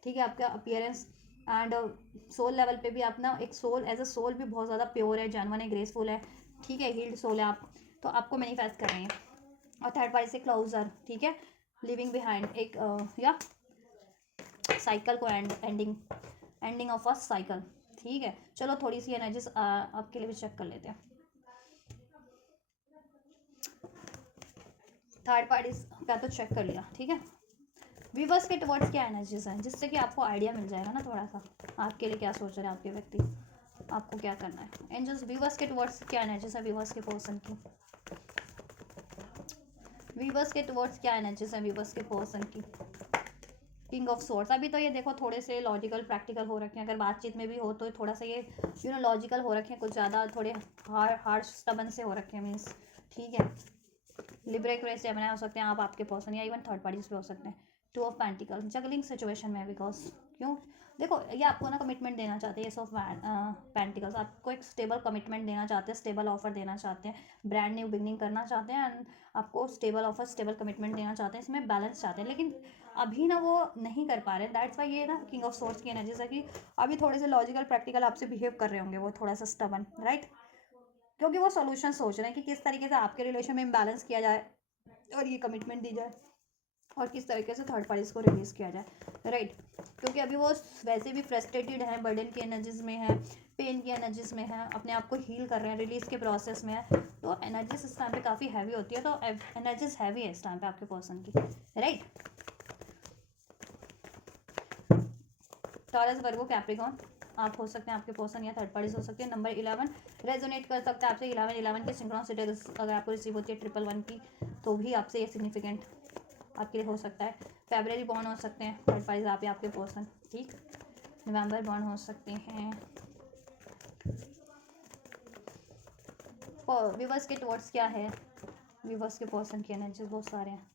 ठीक है, आपका अपीयरेंस एंड सोल लेवल पे भी आप ना एक सोल, एज अ सोल भी बहुत ज़्यादा प्योर है, जेन्युइन है, ग्रेसफुल है, ठीक है, हील्ड सोल है आप, तो आपको मैनिफेस्ट कर रहे हैं। और थर्ड पार्टी से क्लोजर, ठीक है, लिविंग बिहाइंड एक या साइकिल को एंडिंग ऑफ अ साइकिल, ठीक है। चलो थोड़ी सी एनर्जीज आपके लिए भी चेक कर लेते हैं। थर्ड पार्टी का तो चेक कर लिया, ठीक है। व्यूवर्स के टुवर्ड्स क्या एनर्जीज हैं, जिससे कि आपको आइडिया मिल जाएगा ना थोड़ा सा आपके लिए क्या सोच रहे हैं आपके व्यक्ति, आपको क्या करना है। एंजल्स, व्यूवर्स के टुवर्ड्स क्या एनर्जीज है व्यूवर्स के पर्सन की, व्यूवर्स के टुवर्ड्स क्या एनर्जीज है व्यूवर्स के पर्सन की। किंग ऑफ सोर्स, अभी तो ये देखो थोड़े से लॉजिकल प्रैक्टिकल हो रखे हैं, अगर बातचीत में भी हो तो थोड़ा सा ये यू नो लॉजिकल हो रखे हैं, कुछ ज़्यादा थोड़े हार्श स्टबन से हो रखे हैं, मीन्स, ठीक है। लिब्रेक रेस या बनाए हो सकते हैं आप, आपके पर्सन, या इवन थर्ड पार्टीज भी हो सकते हैं। Two of pentacle, juggling situation में, बिकॉज क्यों, देखो ये आपको ना कमिटमेंट देना चाहते हैं, एस ऑफ पेंटिकल्स आपको एक स्टेबल कमिटमेंट देना चाहते हैं, स्टेबल ऑफर देना चाहते हैं, ब्रांड न्यू बिगनिंग करना चाहते हैं, एंड आपको स्टेबल ऑफर, स्टेबल कमिटमेंट देना चाहते हैं, इसमें बैलेंस चाहते हैं, लेकिन अभी ना वो नहीं कर पा रहे हैं। दैट्स वाई ये ना किंग ऑफ सोर्स की एनर्जीज है कि अभी थोड़े से लॉजिकल प्रैक्टिकल आपसे बिहेव कर रहे होंगे, वो थोड़ा सा स्टबन, राइट, क्योंकि वो सोल्यूशन सोच रहे हैं कि किस तरीके से आपके रिलेशन में इम्बैलेंस किया जाए और ये कमिटमेंट दी जाए, और किस तरीके से थर्ड पार्टीज को रिलीज किया जाए, राइट। क्योंकि अभी वो वैसे भी फ्रस्ट्रेटेड हैं, बर्डन की एनर्जीज में है, पेन की एनर्जीज में है, अपने आप को हील कर रहे हैं, रिलीज के प्रोसेस में है, तो एनर्जीज इस टाइम पे काफ़ी हैवी होती है, तो एनर्जीज हैवी है इस टाइम पे आपके पर्सन की, राइट। टॉरस, वर्गो, कैप्रिकॉन आप हो सकते हैं, आपके पर्सन या थर्ड पार्टीज हो सकते हैं। नंबर 11 रेजोनेट कर सकता है आपसे, 11 की सिंक्रोनिसिटी अगर आपको रिसीव होती है 11 की, तो भी आपसे ये सिग्निफिकेंट आपके लिए हो सकता है। फेब्रवरी बॉन्ड हो सकते हैं थर्ड पार्टीज आप या आपके पर्सन, ठीक। नवंबर बॉन्ड हो सकते हैं। व्यूवर्स के टुवर्ड्स क्या है व्यूवर्स के पर्सन की एनर्जीज बहुत सारे हैं।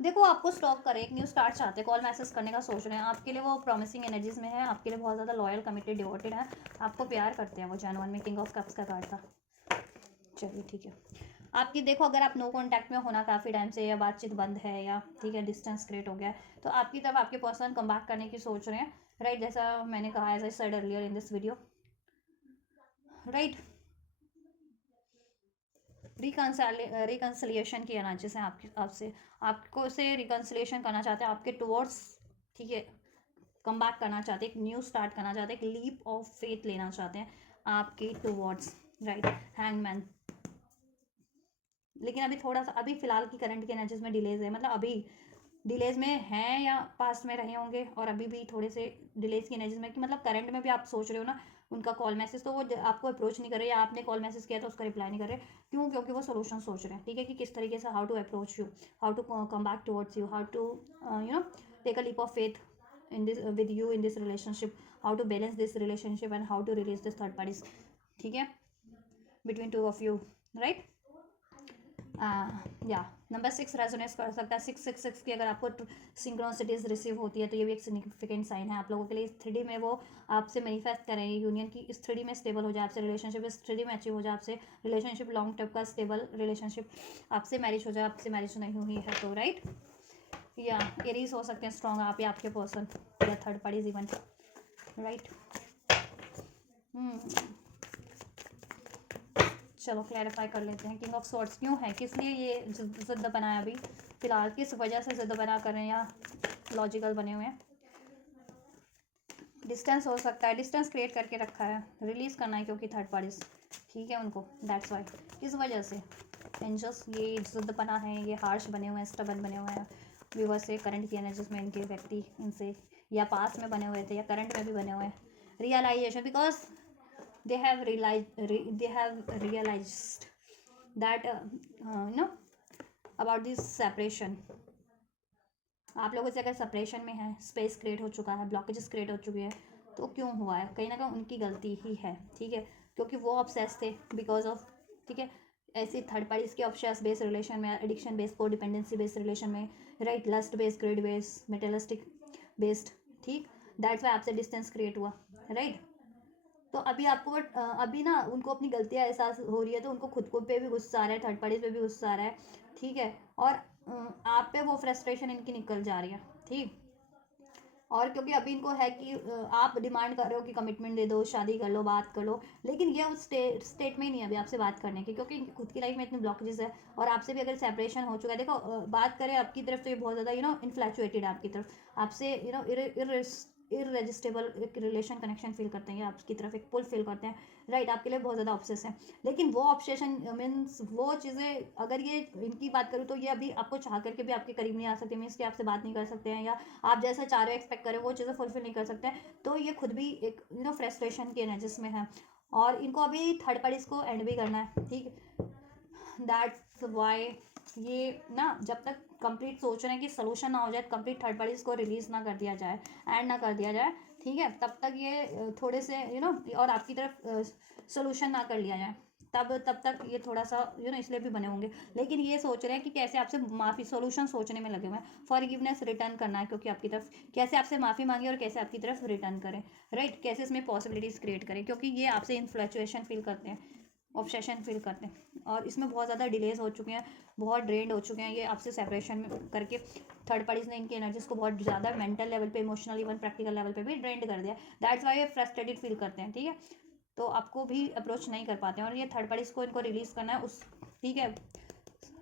देखो आपको स्टॉप करें, एक न्यू स्टार्ट चाहते हैं, कॉल मैसेज करने का सोच रहे हैं, आपके लिए वो प्रॉमिसिंग एनर्जीज में है, आपके लिए बहुत ज़्यादा लॉयल, कमिटेड, डिवोटेड है, आपको प्यार करते हैं वो जेन्युइन में। किंग ऑफ कप्स का कार्ड था, चलिए ठीक है। आपकी देखो अगर आप नो कॉन्टैक्ट में होना काफ़ी टाइम से, या बातचीत बंद है, या ठीक है डिस्टेंस क्रिएट हो गया है, तो आपकी तरफ आपके पर्सन कम बैक करने की सोच रहे हैं, राइट। जैसा मैंने कहा, as I said earlier in this video, right. Reconciliation की एनर्जीज हैं आपकी, आपसे, आपको से रिकन्सिलिएशन करना चाहते हैं आपके टुवर्ड्स, ठीक है, कम बैक करना चाहते हैं, एक न्यू स्टार्ट करना चाहते हैं, एक लीप ऑफ फेथ लेना चाहते हैं आपके टुवर्ड्स, राइट। हैंगमैन, लेकिन अभी थोड़ा सा, अभी फिलहाल की करंट की एनर्जीज में डिलेज है, मतलब अभी डिलेज में हैं या पास्ट में रहे होंगे, और अभी भी थोड़े से डिलेज की एनर्जीज में, कि मतलब करंट में भी आप सोच रहे हो ना उनका कॉल मैसेज, तो वो आपको अप्रोच नहीं कर रहे, या आपने कॉल मैसेज किया तो उसका रिप्लाई नहीं कर रहे, क्यों, क्योंकि वो सोल्यूशन सोच रहे हैं, ठीक है, कि किस तरीके से how to approach you, how to come back towards you, how to you know take a leap of faith in this with you in this relationship, how to balance this relationship and how to release this third parties, ठीक है, between two of you, right। या number 6 resonate कर सकता है, 666 की अगर आपको सिंक्रोनिसिटीज receive होती है तो ये भी एक सिग्निफिकेंट साइन है आप लोगों के लिए। इस 3D में वो आपसे मैनिफेस्ट करेंगे यूनियन की, इस 3D में स्टेबल हो जाए आपसे रिलेशनशिप, इस 3D में अचीव हो जाए आपसे रिलेशनशिप, लॉन्ग टर्म का स्टेबल रिलेशनशिप, आपसे मैरिज हो जाए, आपसे मैरिज नहीं हुई है तो, राइट। या एरीज हो सकते हैं स्ट्रॉन्ग, आप या आपके पर्सन, या थर्ड पार्टीज इवन, राइट। चलो क्लैरिफाई कर लेते हैं। किंग ऑफ सॉर्ड्स क्यों है, किस लिए ये जिद्द बनाया अभी फिलहाल, किस वजह से जिद्द बना कर रहे हैं, या लॉजिकल बने हुए हैं। डिस्टेंस हो सकता है, डिस्टेंस क्रिएट करके रखा है, रिलीज करना है क्योंकि थर्ड पार्टीज, ठीक है, उनको, दैट्स वाई, किस वजह से एंजल्स ये जिद्द बना है, ये हार्श बने हुए हैं, स्टबन बने हुए हैं व्यूवर से, करंट की एनर्जीज में इनके व्यक्ति इनसे, या पास्ट में बने हुए थे, या करंट में भी बने हुए हैं। Realisation, because they have realized that about this separation. आप लोगों से अगर सेपरेशन में है, स्पेस क्रिएट हो चुका है, ब्लॉकेजेस क्रिएट हो चुके हैं, तो क्यों हुआ है? कहीं ना कहीं उनकी गलती ही है, ठीक है, क्योंकि वो ऑब्सेस थे बिकॉज ऑफ, ठीक है, ऐसी थर्ड पार्टीज के ऑब्सेस बेस्ड रिलेशन में, addiction based, codependency based relation में, right, lust based, greed based, materialistic based, ठीक, दैट्स वाई आपसे डिस्टेंस क्रिएट हुआ, राइट। तो अभी आपको अभी ना उनको अपनी गलतियाँ एहसास हो रही है, तो उनको खुद को पे भी गुस्सा आ रहा है, थर्ड पार्टी पे भी गुस्सा आ रहा है, ठीक है, और आप पे वो फ्रस्ट्रेशन इनकी निकल जा रही है, ठीक। और क्योंकि अभी इनको है कि आप डिमांड कर रहे हो कि कमिटमेंट दे दो, शादी कर लो, बात कर लो, लेकिन ये उस स्टेट में ही नहीं है अभी आपसे बात करने की, क्योंकि इनकी खुद की लाइफ में इतने ब्लॉकेजेस है, और आपसे भी अगर सेपरेशन हो चुका है, देखो बात करें आपकी तरफ तो ये बहुत ज़्यादा इन्फ्लैचुएटेड है आपकी तरफ, आपसे इररेजिस्टेबल एक रिलेशन कनेक्शन फील करते हैं, आपकी तरफ एक पुल फील करते हैं, राइट, आपके लिए बहुत ज़्यादा ऑब्सेस है। लेकिन वो ऑब्सेशन मीन्स वो चीज़ें, अगर ये इनकी बात करूँ तो ये अभी आपको चाह करके भी आपके करीब नहीं आ सकते, मीन्स कि आपसे बात नहीं कर सकते हैं, या आप जैसा चाह रहे हो, एक्सपेक्ट करें, वो चीज़ें फुलफिल नहीं कर सकते हैं, तो ये खुद भी एक फ्रस्ट्रेशन के एनर्जीज में है, और इनको अभी थर्ड पार्टीज को एंड भी करना है, ठीक, दैट्स वाई ये ना जब तक कंप्लीट सोच रहे हैं कि सोल्यूशन ना हो जाए, कंप्लीट थर्ड पार्टीज को रिलीज ना कर दिया जाए, एंड ना कर दिया जाए, ठीक है, तब तक ये थोड़े से और आपकी तरफ सोल्यूशन ना कर लिया जाए, तब तक ये थोड़ा सा इसलिए भी बने होंगे, लेकिन ये सोच रहे हैं कि कैसे आपसे माफ़ी, सोल्यूशन सोचने में लगे हुए हैं, फॉरगिवनेस रिटर्न करना है, क्योंकि आपकी तरफ कैसे आपसे माफ़ी मांगे और कैसे आपकी तरफ रिटर्न करें, राइट, कैसे इसमें पॉसिबिलिटीज़ क्रिएट करें, क्योंकि ये आपसे इन्फ्लैचुएशन फील करते हैं, ऑब्सेशन फील करते हैं, और इसमें बहुत ज़्यादा डिलेज हो चुके हैं, बहुत ड्रेन्ड हो चुके हैं ये आपसे सेपरेशन में करके, थर्ड पार्टीज ने इनकी एनर्जीज को बहुत ज़्यादा मेंटल लेवल पे, इमोशनल, इवन प्रैक्टिकल लेवल पे भी ड्रेन्ड कर दिया, दैट्स वाई ये फ्रस्ट्रेटेड फील करते हैं, ठीक है, तो आपको भी अप्रोच नहीं कर पाते हैं, और ये थर्ड पार्टीज को इनको रिलीज़ करना है उस, ठीक है,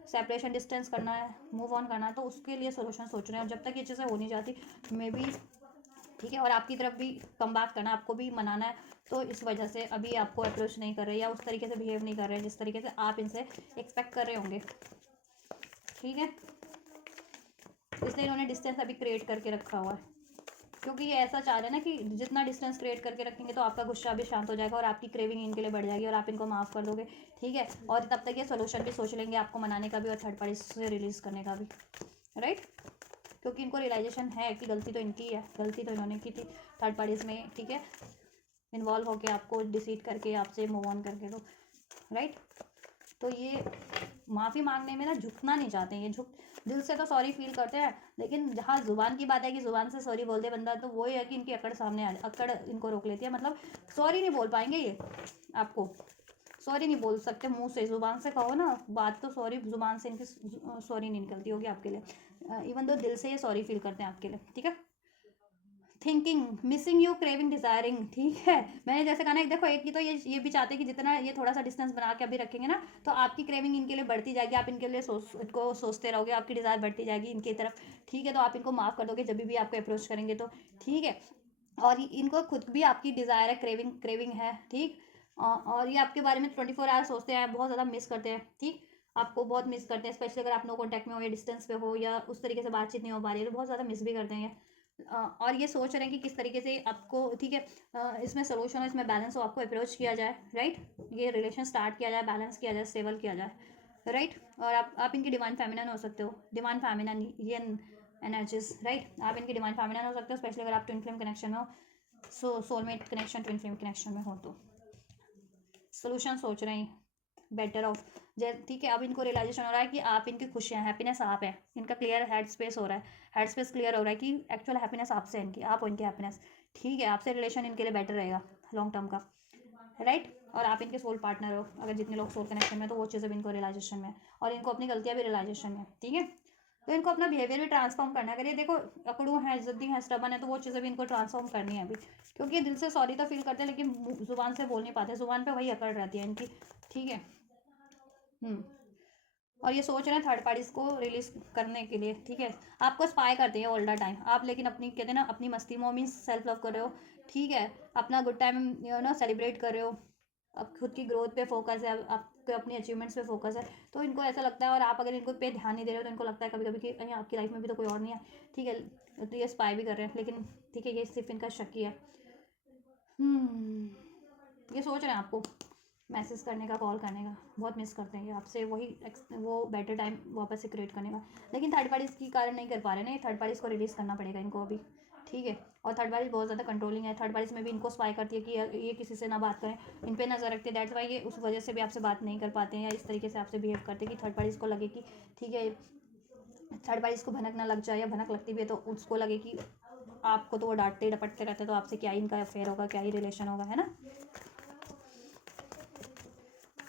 सेपरेशन डिस्टेंस करना है, मूव ऑन करना है, तो उसके लिए सोल्यूशन सोच रहे हैं, और जब तक ये चीज़ें हो नहीं जाती, मे बी, ठीक है, और आपकी तरफ भी कम बात करना, आपको भी मनाना है, तो इस वजह से अभी आपको अप्रोच नहीं कर रहे, या उस तरीके से बिहेव नहीं कर रहे जिस तरीके से आप इनसे एक्सपेक्ट कर रहे होंगे, ठीक है, इसलिए इन्होंने डिस्टेंस अभी क्रिएट करके रखा हुआ है, क्योंकि ये ऐसा चाह रहे हैं ना कि जितना डिस्टेंस क्रिएट करके रखेंगे तो आपका गुस्सा भी शांत हो जाएगा, और आपकी क्रेविंग इनके लिए बढ़ जाएगी, और आप इनको माफ़ कर दोगे, ठीक है, और तब तक ये सोल्यूशन भी सोच लेंगे आपको मनाने का भी, और थर्ड पार्टी से रिलीज़ करने का भी, राइट, क्योंकि इनको रियलाइजेशन है कि गलती तो इनकी है, गलती तो इन्होंने की थी थर्ड पार्टीज में, ठीक है, इन्वॉल्व होके आपको डिसीट करके आपसे मूव ऑन करके, तो राइट, तो ये माफ़ी मांगने में ना झुकना नहीं चाहते, ये झुक दिल से तो सॉरी फील करते हैं, लेकिन जहाँ जुबान की बात है कि जुबान से सॉरी बोल दे बंदा, तो वो है कि इनकी अकड़ सामने आ अकड़ इनको रोक लेती है, मतलब सॉरी नहीं बोल पाएंगे ये, आपको सॉरी नहीं बोल सकते मुंह से, जुबान से कहो ना बात, तो सॉरी जुबान से इनकी सॉरी नहीं निकलती होगी आपके लिए, इवन दो दिल से ये सॉरी फील करते हैं आपके लिए, ठीक है, thinking, missing you, craving, desiring, ठीक है, मैंने जैसे कहा ना, एक देखो, एक की तो ये भी चाहते हैं कि जितना ये थोड़ा सा डिस्टेंस बना के अभी रखेंगे ना, तो आपकी क्रेविंग इनके लिए बढ़ती जाएगी, आप इनके लिए सोचते रहोगे, आपकी डिज़ायर बढ़ती जाएगी इनकी तरफ, ठीक है, तो आप इनको माफ़ कर दोगे जब भी आपको अप्रोच करेंगे, तो ठीक है, और इनको खुद भी आपकी डिज़ायर है, क्रेविंग क्रेविंग है, ठीक, और ये आपके बारे में 24 आवर सोचते हैं, बहुत ज़्यादा मिस करते हैं, ठीक, आपको बहुत मिस करते हैं, स्पेशली अगर आप नो कॉन्टैक्ट में हो, या डिस्टेंस पे हो, या उस तरीके से बातचीत नहीं हो पा रही है, तो बहुत ज़्यादा मिस भी करते हैं, और ये सोच रहे हैं कि किस तरीके से आपको, ठीक है, इसमें सोल्यूशन हो, इसमें बैलेंस हो, आपको अप्रोच किया जाए, राइट, ये रिलेशन स्टार्ट किया जाए, बैलेंस किया जाए, स्टेबल किया जाए, राइट, और आप इनकी डिवाइन फेमिनन हो सकते हो, डिवाइन फेमिनन ये एनर्जीज, राइट, आप इनकी डिवाइन फेमिनन हो सकते हो, स्पेशली अगर आप ट्विन फ्लेम कनेक्शन में हो, soulmate connection, twin flame connection में हो, तो सोल्यूशन सोच रहे हैं बेटर ऑफ, ठीक है, अब इनको रियलाइजेशन हो रहा है कि आप इनकी खुशियाँ, हैप्पीनेस आप है, इनका क्लियर हेड स्पेस हो रहा है, हेड स्पेस क्लियर हो रहा है कि एक्चुअल हैप्पीनेस आपसे, इनकी आप हो इनकी हैप्पीनेस, ठीक है, आपसे रिलेशन इनके लिए बेटर रहेगा लॉन्ग टर्म का, राइट, और आप इनके सोल पार्टनर हो, अगर जितने लोग सोल कनेक्शन में, तो वो चीज़ें भी इनको रियलाइजेशन में, और इनको अपनी गलतियाँ भी रियलाइजेशन में, ठीक है, तो इनको अपना बिहेवियर भी ट्रांसफॉर्म करना है, अगर ये देखो अकड़ू है, इज्जती है, स्टबन है, तो वो चीज़ें भी इनको ट्रांसफॉर्म करनी है अभी, क्योंकि दिल से सॉरी तो फील करते हैं, लेकिन जुबान से बोल नहीं पाते, जुबान पे वही अकड़ रहती है इनकी, ठीक है, और ये सोच रहे हैं थर्ड पार्टीज को रिलीज करने के लिए, ठीक है, आपको स्पाई करते हैं ऑल द टाइम आप, लेकिन अपनी कहते हैं ना, अपनी मस्ती में मीन्स सेल्फ लव कर रहे हो, ठीक है, अपना गुड टाइम सेलिब्रेट कर रहे हो, अब खुद की ग्रोथ पे फोकस है, आपके अपनी अचीवमेंट्स पे फोकस है, तो इनको ऐसा लगता है, और आप अगर इनको पे ध्यान नहीं दे रहे हो, तो इनको लगता है कभी कभी कि कहीं आपकी लाइफ में भी तो कोई और नहीं है, ठीक है, तो ये स्पाई भी कर रहे हैं, लेकिन ठीक है, ये सिर्फ इनका शक ही है, ये सोच रहे हैं आपको मैसेज करने का, कॉल करने का, बहुत मिस करते हैं ये आपसे, वही वो बेटर टाइम वापस से क्रिएट करने का। लेकिन थर्ड पार्टीज की कारण नहीं कर पा रहे ना, थर्ड पार्टीज को रिलीज़ करना पड़ेगा इनको अभी, ठीक है। और थर्ड पार्टी बहुत ज़्यादा कंट्रोलिंग है, थर्ड पार्टीज में भी इनको स्पाई करती है कि ये किसी से ना बात करें, इन पर नज़र रखते हैं। दैट्स वाई ये उस वजह से भी आपसे बात नहीं कर पाते हैं, या इस तरीके से आपसे बिहेव करते हैं कि थर्ड पार्टीज को लगे कि ठीक है, थर्ड पार्टीज को भनक ना लग जाए, या भनक लगती भी है तो उसको लगे कि आपको तो वो डांटते डपटते रहते, तो आपसे क्या ही इनका अफेयर होगा, क्या ही रिलेशन होगा, है ना।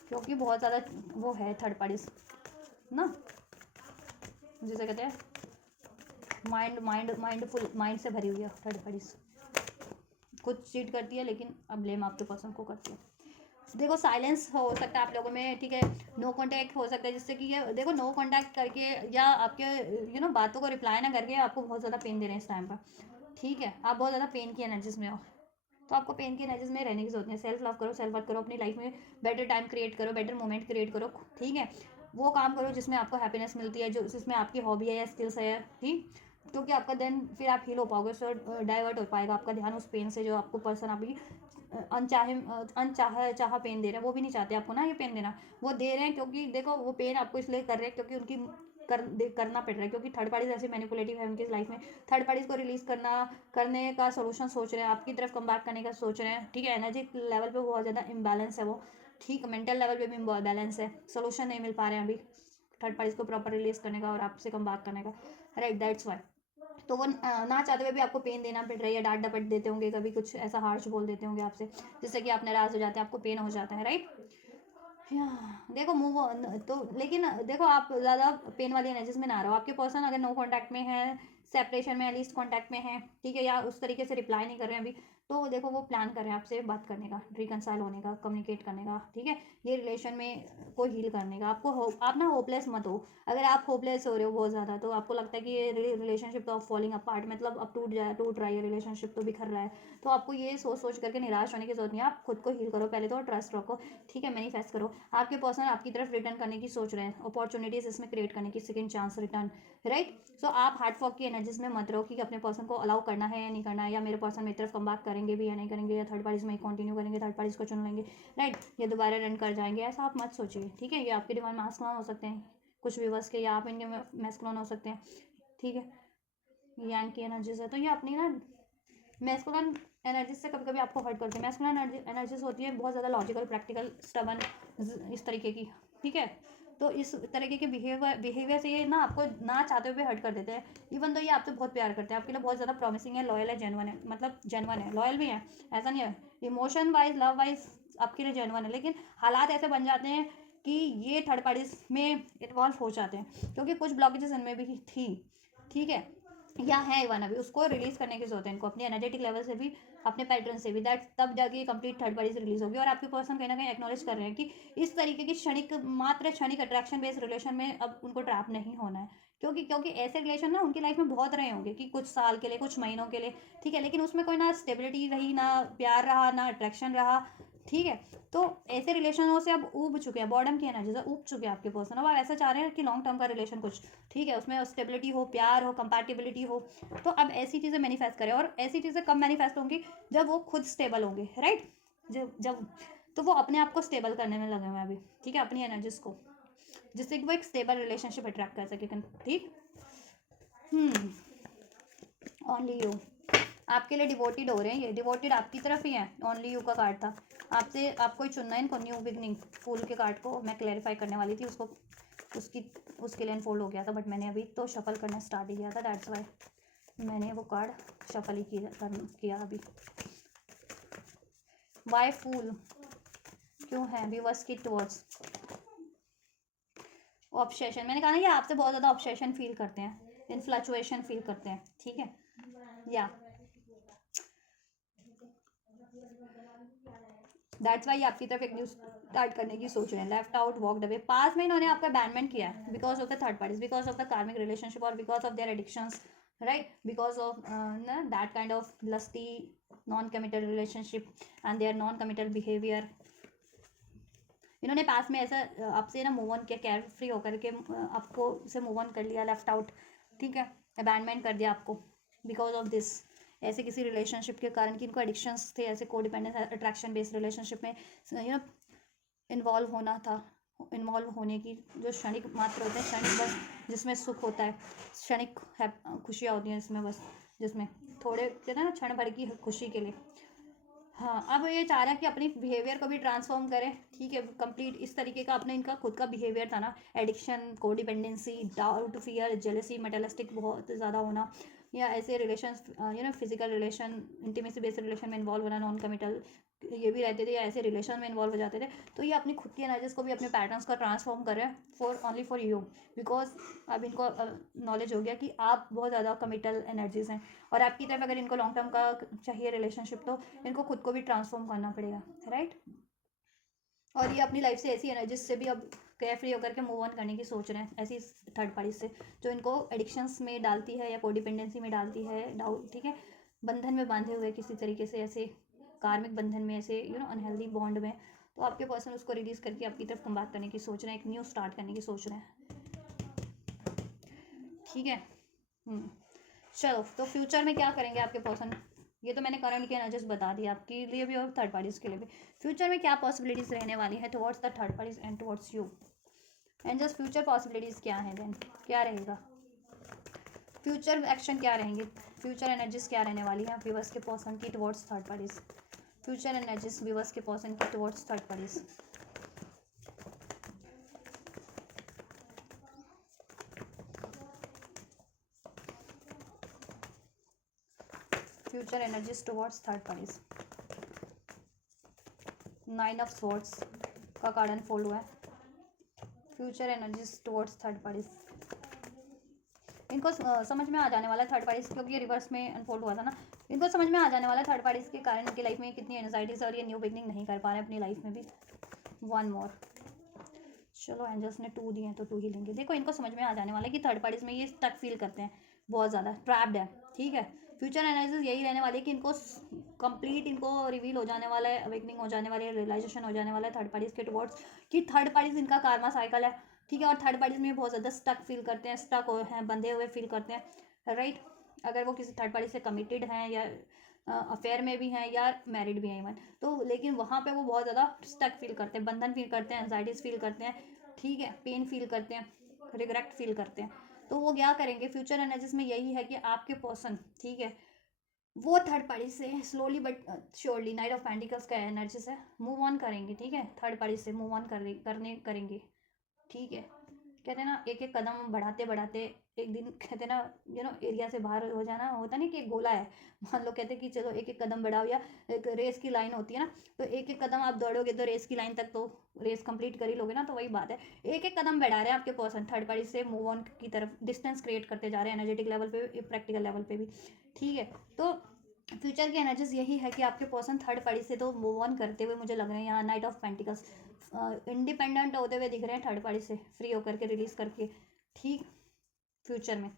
क्योंकि बहुत ज़्यादा वो है थर्ड पार्टीज ना, जिसे कहते हैं माइंडफुल, माइंड से भरी हुई है थर्ड पार्टीज। खुद चीट करती है लेकिन अब ब्लेम आपके पर्सन को करती है। देखो साइलेंस हो सकता है आप लोगों में, ठीक है, नो कांटेक्ट हो सकता है, जिससे कि ये देखो नो कांटेक्ट करके या आपके बातों को रिप्लाई ना करके आपको बहुत ज़्यादा पेन दे रहे हैं इस टाइम पर, ठीक है। आप बहुत ज़्यादा पेन की एनर्जीज में हो, तो आपको पेन की एनर्जीज में रहने की जरूरत है। सेल्फ लव करो, सेल्फ वर्क करो, अपनी लाइफ में बेटर टाइम क्रिएट करो, बेटर मोमेंट क्रिएट करो, ठीक है। वो काम करो जिसमें आपको हैप्पीनेस मिलती है, जो जिसमें आपकी हॉबी है या स्किल्स है, ठीक, क्योंकि आपका देन फिर आप हील हो पाओगे, उससे डाइवर्ट हो पाएगा आपका ध्यान उस पेन से जो आपको पर्सन अभी चाह पेन दे रहे हैं। वो भी नहीं चाहते आपको ना ये पेन देना, वो दे रहे हैं क्योंकि देखो वो पेन आपको इसलिए कर रहे हैं क्योंकि उनकी करना पड़ रहा है, क्योंकि थर्ड पार्टीज ऐसे मैनिपुलेटिव है उनकी लाइफ में। थर्ड पार्टीज को रिलीज करने का सोल्यूशन सोच रहे हैं, आपकी तरफ कम बैक करने का सोच रहे हैं, ठीक है। एनर्जी लेवल पे बहुत ज़्यादा इम्बैलेंस है वो, ठीक, मेंटल लेवल पे भी बैलेंस है, सोल्यूशन नहीं मिल पा रहे हैं अभी थर्ड पार्टीज को प्रॉपर रिलीज करने का और आपसे कम बैक करने का, राइट, दैट्स वाई। तो वो ना चाहते हुए भी आपको पेन देना पड़ रहा है, या डांट डपट देते होंगे, कभी कुछ ऐसा हार्श बोल देते होंगे आपसे, जिससे कि आप नाराज़ हो जाते हैं, आपको पेन हो जाता है, राइट। देखो मूव ऑन तो, लेकिन देखो आप ज़्यादा पेन वाली एनर्जीज में ना रहो। आपके पर्सन अगर नो कांटेक्ट में है, सेपरेशन में, लीस्ट कांटेक्ट में है, ठीक है, या उस तरीके से रिप्लाई नहीं कर रहे हैं अभी, तो देखो वो प्लान कर रहे हैं आपसे बात करने का, रिकनसाइल होने का, कम्युनिकेट करने का, ठीक है, ये रिलेशन में को हील करने का। आप ना होपलेस मत हो। अगर आप होपलेस हो रहे हो बहुत ज़्यादा, तो आपको लगता है कि ये रिलेशनशिप तो अब फॉलिंग अपार्ट, मतलब अब टूट रहा है, रिलेशनशिप तो बिखर रहा है, तो आपको ये सोच करके निराश होने की जरूरत नहीं है। आप खुद को हील करो पहले तो, ट्रस्ट रखो, ठीक है, मैनिफेस्ट करो। आपके पर्सन आपकी तरफ रिटर्न करने की सोच रहे हैं, अपॉर्चुनिटीज इसमें क्रिएट करने की, सेकंड चांस रिटर्न, राइट। सो आप हार्ट फॉक की एनर्जीज में मत रहो कि अपने पर्सन को अलाउ करना है या नहीं करना है, या मेरे पर्सन मेरी तरफ कम बैक करेंगे भी या नहीं करेंगे, या थर्ड पार्टीज में कंटिन्यू करेंगे, थर्ड पार्टीज को चुन लेंगे, राइट, ये दोबारा रन कर जाएंगे, ऐसा आप मत सोचिए, ठीक है। ये आपके डिवाइन मास्कुलिन हो सकते हैं कुछ व्यूअर्स के, या आप इनके मैस्कुलिन हो सकते हैं, ठीक है, यांग की एनर्जीज है, तो ये अपनी ना मैस्कुलिन एनर्जीज से कभी कभी आपको हर्ट करते हैं। मैस्कुलिन एनर्जीज होती है बहुत ज़्यादा लॉजिकल, प्रैक्टिकल, स्टबन, इस तरीके की, ठीक है। तो इस तरीके के बिहेवियर से ये ना आपको ना चाहते हुए हर्ट कर देते हैं। इवन तो ये आपसे बहुत प्यार करते हैं, आपके लिए बहुत ज़्यादा प्रॉमिसिंग है, लॉयल है, जेन्युइन है, मतलब जेन्युइन है, लॉयल भी है, ऐसा नहीं है, इमोशन वाइज, लव वाइज आपके लिए जेन्युइन है। लेकिन हालात ऐसे बन जाते हैं कि ये थर्ड पार्टीज में इन्वॉल्व हो जाते हैं, क्योंकि कुछ ब्लॉकेजेस इनमें भी थी, ठीक है, या है इवन अभी, उसको रिलीज करने की जरूरत है इनको, अपने एनर्जेटिक लेवल से भी, अपने पैटर्न से भी, दैट तब जाके कंप्लीट थर्ड पार्टी से रिलीज होगी। और आपके पर्सन कहीं ना कहीं एक्नॉलेज कर रहे हैं कि इस तरीके की क्षणिक अट्रैक्शन बेस्ड रिलेशन में अब उनको ट्रैप नहीं होना है, क्योंकि क्योंकि ऐसे रिलेशन ना उनकी लाइफ में बहुत रहे होंगे कि कुछ साल के लिए, कुछ महीनों के लिए, ठीक है, लेकिन उसमें कोई ना स्टेबिलिटी रही, ना प्यार रहा, ना अट्रैक्शन रहा, ठीक है। तो ऐसे रिलेशनों से अब ऊब चुके हैं, बॉर्डम की एनर्जी से ऊब चुके हैं आपके पर्सन, अब आप ऐसा चाह रहे हैं कि लॉन्ग टर्म का रिलेशन कुछ, ठीक है, उसमें स्टेबिलिटी हो, प्यार हो, कंपैटिबिलिटी हो। तो अब ऐसी चीज़ें मैनिफेस्ट करें, और ऐसी चीज़ें कब मैनिफेस्ट होंगी, जब वो खुद स्टेबल होंगे, राइट, जब तो वो अपने आप को स्टेबल करने में लगे हुए हैं अभी, ठीक है, अपनी एनर्जीज को, जिससे कि वो एक स्टेबल रिलेशनशिप अट्रैक्ट कर सके, ठीक। ओनली यू आपके लिए डिवोटेड हो रहे हैं, ये डिवोटेड आपकी तरफ ही है। ओनली यू का कार्ड था, आपसे आपको ही चुनना है इनको, न्यू बिगनिंग। फूल के कार्ड को मैं क्लैरिफाई करने वाली थी, उसको उसके लिए अनफोल्ड हो गया था, बट मैंने अभी तो शफल करना स्टार्ट ही किया था, दैट्स वाई मैंने वो कार्ड शफल ही किया अभी। वाई फूल क्यों है व्यूअर्स की टुवर्ड्स ऑब्सेशन, मैंने कहा ना, ये आपसे बहुत ज़्यादा ऑब्सेशन फील करते हैं, इन्फ्लैचुएशन फील करते हैं, ठीक है, या दैट्स वाई आपकी तरफ एक न्यूज स्टार्ट करने की सोच रहे हैं। Left out, walked away, past में इन्होंने आपका अबैंडमेंट किया है because of the third parties, because of the karmic relationship, और because of their addictions, right, because of that kind of lusty non committed relationship and their non committed behaviour. इन्होंने past में ऐसा आपसे ना move on किया, care free होकर के आपको से मूव ऑन कर लिया, लेफ्ट आउट, ठीक है, अबैंडमेंट कर दिया आपको बिकॉज ऑफ दिस, ऐसे किसी रिलेशनशिप के कारण कि इनको एडिक्शंस थे, ऐसे को डिपेंडेंस अट्रैक्शन बेस्ड रिलेशनशिप में, इन्वॉल्व होना था, इन्वॉल्व होने की जो क्षणिक मात्र होते हैं, क्षणिक बस जिसमें सुख होता है, क्षणिक खुशियाँ होती हैं इसमें बस, जिसमें थोड़े कहते हैं ना क्षण भर की खुशी के लिए। हाँ, अब ये चाह रहा है कि अपनी बिहेवियर को भी ट्रांसफॉर्म करें, ठीक है, कंप्लीट इस तरीके का अपने इनका खुद का बिहेवियर था ना, addiction, codependency, doubt, fear, jealousy, materialistic बहुत ज़्यादा होना, या ऐसे relation physical relation, intimacy based relation में इन्वॉल्व होना, नॉन कमिटल ये भी रहते थे, या ऐसे रिलेशन में इन्वॉल्व हो जाते थे। तो ये अपनी खुद की एनर्जीज को भी अपने पैटर्न्स का ट्रांसफॉर्म कर रहे हैं ओनली फॉर यू, बिकॉज अब इनको नॉलेज हो गया कि आप बहुत ज़्यादा कमिटल एनर्जीज हैं, और आपकी तरफ अगर इनको लॉन्ग टर्म का चाहिए रिलेशनशिप, तो इनको खुद को भी ट्रांसफॉर्म करना पड़ेगा, राइट। और ये अपनी लाइफ से ऐसी एनर्जीज से भी अब केयर फ्री होकर के मूव ऑन करने की सोच रहे हैं, ऐसी थर्ड पार्टी से जो इनको एडिक्शंस में डालती है या कोडिपेंडेंसी में डालती है, डाउट, ठीक है, बंधन में बांधे हुए किसी तरीके से, ऐसे कार्मिक बंधन में, ऐसे अनहेल्दी बॉन्ड में। तो आपके पर्सन उसको रिलीज करके आपकी तरफ कम बात करने की सोच रहे हैं, एक न्यू स्टार्ट करने की सोच रहे हैं, ठीक है। चलो, तो फ्यूचर में क्या करेंगे आपके पर्सन, ये तो मैंने करंट के एनर्जीज बता दिया आपके लिए भी और थर्ड पार्टीज के लिए भी। फ्यूचर में क्या पॉसिबिलिटीज रहने वाली है towards the third parties and towards you, and just future possibilities क्या है, देन क्या रहेगा, फ्यूचर एक्शन क्या रहेंगे, फ्यूचर एनर्जीज क्या रहने वाली है व्यूअर्स के पर्सन की towards third parties, future energies viewers के पर्सन की towards third parties. Future energies towards third parties, 9 of swords का कार्ड अनफोल्ड हुआ है, future energies towards third parties. इनको समझ में आ जाने वाला है थर्ड पार्टीज, क्योंकि ये रिवर्स में अनफोल्ड हुआ था ना, इनको समझ में आ जाने वाला है थर्ड पार्टीज के कारण इनकी लाइफ में कितनी एंजाइटीज है, और ये न्यू बिगनिंग नहीं कर पा रहे हैं अपनी लाइफ में भी। वन मोर, चलो एंजल्स ने 2 दिए हैं तो 2 ही लेंगे। देखो, इनको समझ में आ जाने वाला है कि थर्ड पार्टीज में ये स्टक फील करते हैं, बहुत ज़्यादा ट्रैप्ड है, ठीक है। फ्यूचर एनालिसिस यही रहने वाली है कि इनको कंप्लीट इनको रिवील हो जाने वाला है, अवेकनिंग हो जाने वाली है, रियलाइजेशन हो जाने वाला है थर्ड पार्टीज के टुवर्ड्स, कि थर्ड पार्टीज इनका कार्मा साइकिल है, ठीक है, और थर्ड पार्टीज में बहुत ज़्यादा स्टक फील करते हैं, स्टक हैं, बंधे हुए फील करते हैं, राइट। अगर वो किसी थर्ड पार्टी से कमिटेड हैं, या अफेयर में भी हैं, या मैरिड भी हैं इवन, तो लेकिन वहाँ पे वो बहुत ज़्यादा स्टक फील करते हैं, बंधन फील करते हैं, एंजाइटीज फील करते हैं, ठीक है, पेन फील करते हैं, रिग्रेट फील करते हैं। तो वो क्या करेंगे फ्यूचर एनर्जीज में, यही है कि आपके पर्सन, ठीक है, वो थर्ड पार्टी से slowly but surely, night of pentacles का एनर्जी से मूव ऑन करेंगे, ठीक है, थर्ड पार्टी से मूव ऑन करेंगे, ठीक है। कहते हैं ना, एक एक कदम बढ़ाते बढ़ाते एक दिन, कहते हैं ना, एरिया से बाहर हो जाना, होता नहीं कि एक गोला है, मान लो कहते हैं कि चलो एक एक कदम बढ़ाओ, या एक रेस की लाइन होती है ना, तो एक एक कदम आप दौड़ोगे तो रेस की लाइन तक तो रेस कंप्लीट कर ही लोगे ना, तो वही बात है, एक एक कदम बढ़ा रहे हैं आपके पर्सन थर्ड पार्टी से मूव ऑन की तरफ, डिस्टेंस क्रिएट करते जा रहे हैं, एनर्जेटिक लेवल पे भी, प्रैक्टिकल लेवल पे भी, ठीक है। तो फ्यूचर की एनर्जीज यही है कि आपके पर्सन थर्ड पार्टी से तो मूव ऑन करते हुए मुझे लग रहे हैं, यहाँ नाइट ऑफ पेंटिकल्स इंडिपेंडेंट होते हुए दिख रहे हैं, थर्ड पार्टी से फ्री होकर के, रिलीज करके, ठीक। फ्यूचर में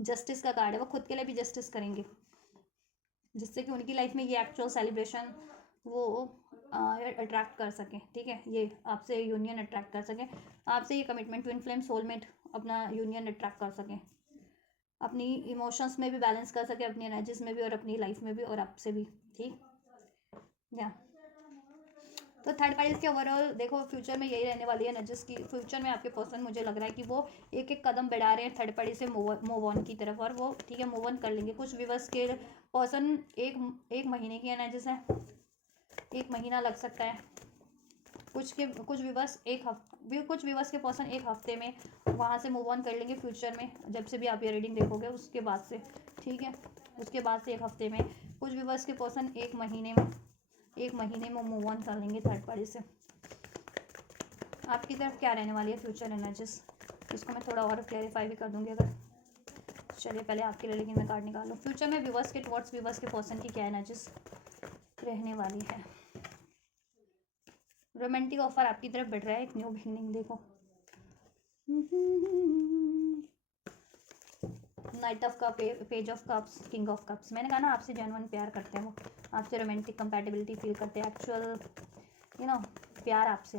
जस्टिस का कार्ड है, वो खुद के लिए भी जस्टिस करेंगे, जिससे कि उनकी लाइफ में ये एक्चुअल सेलिब्रेशन वो अट्रैक्ट कर सकें, ठीक है, ये आपसे यूनियन अट्रैक्ट कर सकें, आपसे ये कमिटमेंट, ट्विन फ्लेम, सोलमेट अपना यूनियन अट्रैक्ट कर सकें, अपनी इमोशंस में भी बैलेंस कर सके, अपनी एनर्जीज में भी, और अपनी लाइफ में भी, और आपसे भी, ठीक, या। तो थर्ड पार्टीज के ओवरऑल देखो फ्यूचर में यही रहने वाली है एनर्जीज की, फ्यूचर में आपके पर्सन मुझे लग रहा है कि वो एक एक कदम बढ़ा रहे हैं थर्ड पार्टी से मूव ऑन की तरफ, और वो, ठीक है, मूव ऑन कर लेंगे। कुछ व्यूअर्स के पर्सन एक महीने की एनर्जीज है, 1 महीना लग सकता है, कुछ व्यूअर्स कुछ व्यूअर्स के पर्सन 1 हफ्ते में वहाँ से मूव ऑन कर लेंगे फ्यूचर में, जब से भी आप ये रीडिंग देखोगे उसके बाद से, ठीक है, उसके बाद से 1 हफ्ते में। कुछ व्यूअर्स के पर्सन 1 महीने में मूव ऑन कर लेंगे थर्ड पार्टी से। आपकी तरफ क्या रहने वाली है फ्यूचर एनर्जीज, इसको मैं थोड़ा और क्लैरिफाई भी कर दूंगी अगर, चलिए पहले आपके लिए, लेकिन मैं कार्ड निकाल लूँ। फ्यूचर में व्यूअर्स के टुवर्ड्स व्यूअर्स के पर्सन की क्या एनर्जीज रहने वाली है। रोमांटिक ऑफर आपकी तरफ बढ़ रहा है, एक न्यू बिगनिंग, देखो night of cup, page of cups, king of cups. मैंने कहा ना, आपसे जेन्युइन प्यार करते हैं वो, आपसे रोमांटिक कंपैटिबिलिटी फील करते हैं, एक्चुअल प्यार आपसे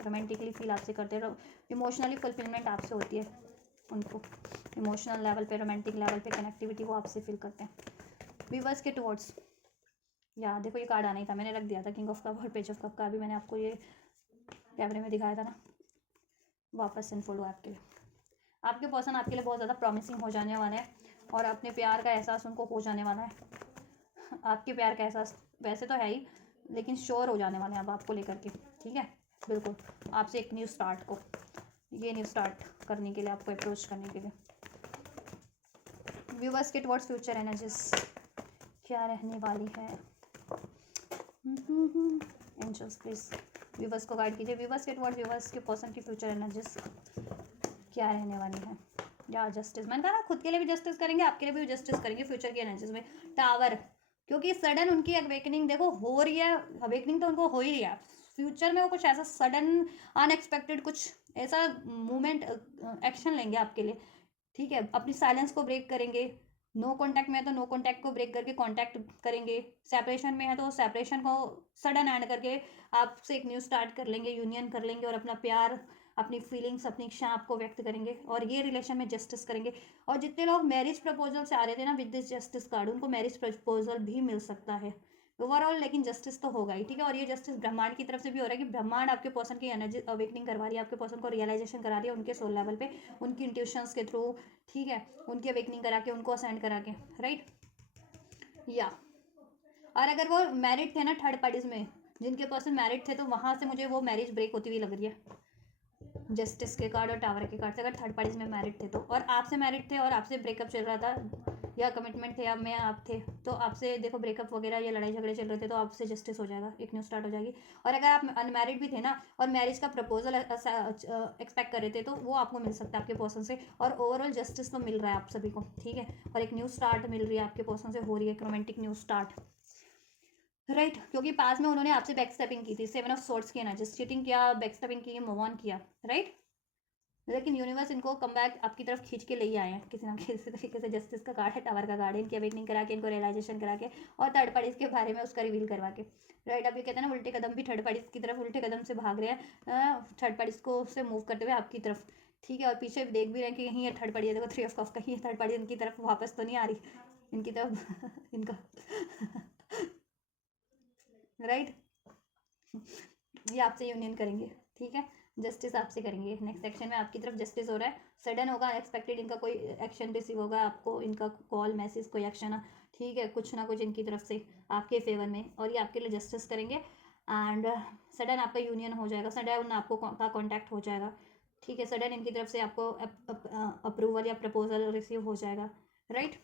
रोमांटिकली फील आपसे करते हैं, इमोशनली फुलफिलमेंट आपसे होती है उनको, इमोशनल लेवल पे, रोमांटिक लेवल पे कनेक्टिविटी वो आपसे फील करते हैं व्यूअर्स के टुवर्ड्स। या देखो, ये कार्ड आना ही था, मैंने रख दिया था किंग ऑफ कप और पेज ऑफ कप का, अभी मैंने आपको ये कैमरे में दिखाया था ना, वापस से अनफोल्ड हुआ आपके लिए। आपके पर्सन आपके लिए बहुत ज़्यादा प्रॉमिसिंग हो जाने वाले हैं और अपने प्यार का एहसास उनको हो जाने वाला है। आपके प्यार का एहसास वैसे तो है ही, लेकिन श्योर हो जाने वाले हैं अब आपको लेकर के, ठीक है। बिल्कुल आपसे एक न्यू स्टार्ट को, ये न्यू स्टार्ट करने के लिए, आपको अप्रोच करने के लिए। व्यूवर्स के टुवर्ड्स फ्यूचर एनर्जीज क्या रहने वाली है। एंजल्स प्लीज व्यूवर्स को गाइड कीजिए। व्यूवर्स के टुवर्ड्स व्यूवर्स के पर्सन की फ्यूचर एनर्जीज क्या रहने वाली है। या जस्टिस, मैंने कहा ना खुद के लिए भी जस्टिस करेंगे, आपके लिए भी जस्टिस करेंगे फ्यूचर की एनर्जीज में। टावर, क्योंकि सडन उनकी अवेकनिंग देखो हो रही है, अवेकनिंग तो उनको हो ही रही है। फ्यूचर में वो कुछ ऐसा सडन अनएक्सपेक्टेड कुछ ऐसा मूवमेंट एक्शन लेंगे आपके लिए, ठीक है। अपनी साइलेंस को ब्रेक करेंगे। नो कॉन्टैक्ट में है तो नो कॉन्टैक्ट को ब्रेक करके कॉन्टैक्ट करेंगे। सेपरेशन में है तो सेपरेशन को सडन एंड करके आपसे एक न्यू स्टार्ट कर लेंगे, यूनियन कर लेंगे और अपना प्यार, अपनी फीलिंग्स, अपनी इच्छा आपको व्यक्त करेंगे और ये रिलेशन में जस्टिस करेंगे। और जितने लोग मैरिज प्रपोजल से आ रहे थे ना विद दिस जस्टिस कार्ड, उनको मैरिज प्रपोजल भी मिल सकता है ओवरऑल, लेकिन जस्टिस तो होगा ही, ठीक है। और ये जस्टिस ब्रह्मांड की तरफ से भी हो रहा है कि ब्रह्मांड आपके पर्सन की एनर्जी अवेकनिंग करवा रही है, आपके पर्सन को रियलाइजेशन करा रही है उनके सोल लेवल पे, उनकी इंट्यूशंस के थ्रू, ठीक है। उनकी अवेकनिंग करा के, उनको असेंड करा के, राइट या। और अगर वो मैरिड थे ना थर्ड पार्टीज में, जिनके पर्सन मैरिड थे, तो वहाँ से मुझे वो मैरिज ब्रेक होती हुई लग रही है जस्टिस के कार्ड और टावर के कार्ड से। अगर थर्ड पार्टीज में मैरिड थे तो, और आपसे मैरिड थे और आपसे ब्रेकअप चल रहा था या कमिटमेंट थे, अब में आप थे तो आपसे देखो ब्रेकअप वगैरह या लड़ाई झगड़े चल रहे थे, तो आपसे जस्टिस हो जाएगा, एक न्यू स्टार्ट हो जाएगी। और अगर आप अनमैरिड भी थे ना और मैरिज का प्रपोजल एक्सपेक्ट कर रहे थे, तो वो आपको मिल सकता है आपके पर्सन से, और ओवरऑल जस्टिस तो मिल रहा है आप सभी को, ठीक है। और एक न्यू स्टार्ट मिल रही है आपके पर्सन से, हो रही है एक रोमांटिक न्यू स्टार्ट, राइट। क्योंकि पास में उन्होंने आपसे बैक स्टेपिंग की थी, 7 ऑफ सोर्ड्स की एनर्जी, चीटिंग किया, बैक स्टेपिंग की, मूव ऑन किया, राइट। लेकिन यूनिवर्स इनको कम बैक आपकी तरफ खींच के ले ही आए हैं किसी ना किसी तरीके से। जस्टिस का कार्ड है, टावर का कार्ड है, इनकी अवेकनिंग करा के, इनको रियलाइजेशन करा के और थर्ड पार्टीज के बारे में उसका रिवील करवा के, राइट। अब ये कहते हैं ना उल्टे कदम भी थर्ड पार्टीज की तरफ उल्टे कदम से भाग रहे हैं, थर्ड पार्टीज को से मूव करते हुए आपकी तरफ, ठीक है। और पीछे देख भी रहे हैं कि यहीं है थर्ड पार्टी है, देखो 3 ऑफ कप, कहीं थर्ड पार्टी इनकी तरफ वापस तो नहीं आ रही इनकी तरफ इनका राइट। ये आपसे यूनियन करेंगे, ठीक है। जस्टिस आपसे करेंगे। नेक्स्ट सेक्शन में आपकी तरफ जस्टिस हो रहा है, सडन होगा, अनएक्सपेक्टेड इनका कोई एक्शन रिसीव होगा, आपको इनका कॉल मैसेज कोई एक्शन, ठीक है, कुछ ना कुछ इनकी तरफ से आपके फेवर में, और ये आपके लिए जस्टिस करेंगे। एंड सडन आपका यूनियन हो जाएगा, सडन आपको का कॉन्टैक्ट हो जाएगा, ठीक है। सडन इनकी तरफ से आपको अप्रूवल या प्रपोजल रिसीव हो जाएगा, राइट।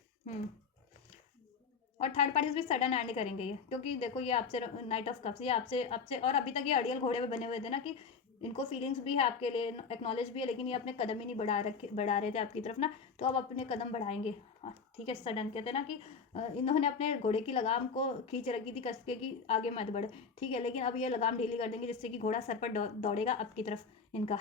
और थर्ड पार्टीज भी सडन एंड करेंगे ये, क्योंकि देखो ये आपसे नाइट ऑफ कप्स, ये आपसे आपसे और अभी तक ये अड़ियल घोड़े पे बने हुए थे ना, कि इनको फीलिंग्स भी है आपके लिए, एक्नॉलेज भी है, लेकिन ये अपने कदम ही नहीं बढ़ा रहे थे आपकी तरफ ना, तो अब अपने कदम बढ़ाएंगे, हाँ, ठीक है। सडन कहते हैं ना कि इन्होंने अपने घोड़े की लगाम को खींच रखी थी कस के कि आगे मत बढ़े, ठीक है, लेकिन अब ये लगाम ढीली कर देंगे जिससे कि घोड़ा सर पर दौड़ेगा आपकी तरफ इनका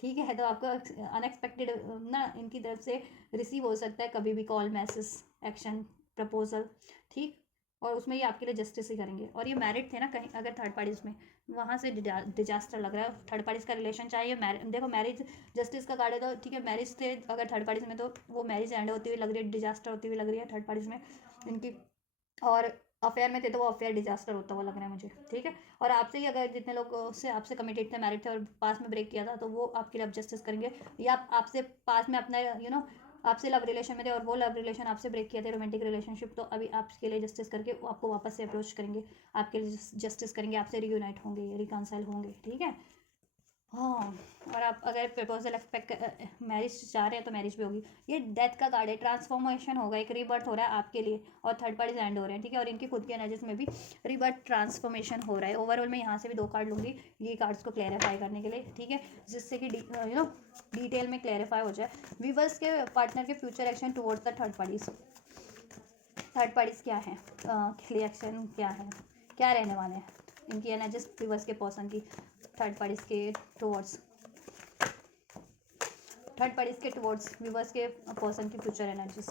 ठीक है। तो आपको अनएक्सपेक्टेड ना इनकी तरफ से रिसीव हो सकता है कभी भी कॉल मैसेज एक्शन प्रपोजल, ठीक। और उसमें ये आपके लिए जस्टिस ही करेंगे। और ये मैरिड थे ना कहीं अगर थर्ड पार्टीज में, वहाँ से डिजास्टर लग रहा है थर्ड पार्टीज का रिलेशन, चाहे देखो मैरिज जस्टिस का कार्ड है तो ठीक है, मैरिज थे अगर थर्ड पार्टीज में, तो वो मैरिज एंड होती हुई लग रही है, डिजास्टर होती हुई लग रही है थर्ड पार्टीज में इनकी। और अफेयर में थे तो वो अफेयर डिजास्टर होता हुआ लग रहा है मुझे, ठीक है। और आपसे ही अगर जितने लोग से आपसे कमिटेड थे, मैरिड थे और पास में ब्रेक किया था, तो वो आपके लिए अब जस्टिस करेंगे, या आपसे पास में अपना आपसे लव रिलेशन में थे और वो लव रिलेशन आपसे ब्रेक किया थे, रोमांटिक रिलेशनशिप, तो अभी आपके लिए जस्टिस करके आपको वापस से अप्रोच करेंगे, आपके लिए जस्टिस करेंगे, आपसे रियूनाइट होंगे, रिकनसाइल होंगे, ठीक है। हाँ। और आप अगर प्रपोजल एक्सपेक्ट मैरिज चाह रहे हैं तो मैरिज भी होगी। ये डेथ का कार्ड है, ट्रांसफॉर्मेशन होगा, एक रीबर्थ हो रहा है आपके लिए, और थर्ड पार्टीज एंड हो रहे हैं, ठीक है। और इनकी खुद की एनर्जीज में भी रीबर्थ ट्रांसफॉर्मेशन हो रहा है। ओवरऑल मैं यहाँ से भी 2 कार्ड लूँगी ये कार्ड्स को क्लैरिफाई करने के लिए, ठीक है, जिससे कि डिटेल में क्लैरिफाई हो जाए। व्यूअर्स के पार्टनर के future action towards the third parties, third parties क्या है, लिए एक्शन क्या है, क्या रहने वाले हैं इनकी एनर्जीज व्यूअर्स के पर्सन की, थर्ड पार्टीज के टुवर्ड्स, थर्ड पार्टीज के टुवर्ड्स व्यूअर्स के पर्सन की फ्यूचर एनर्जीज।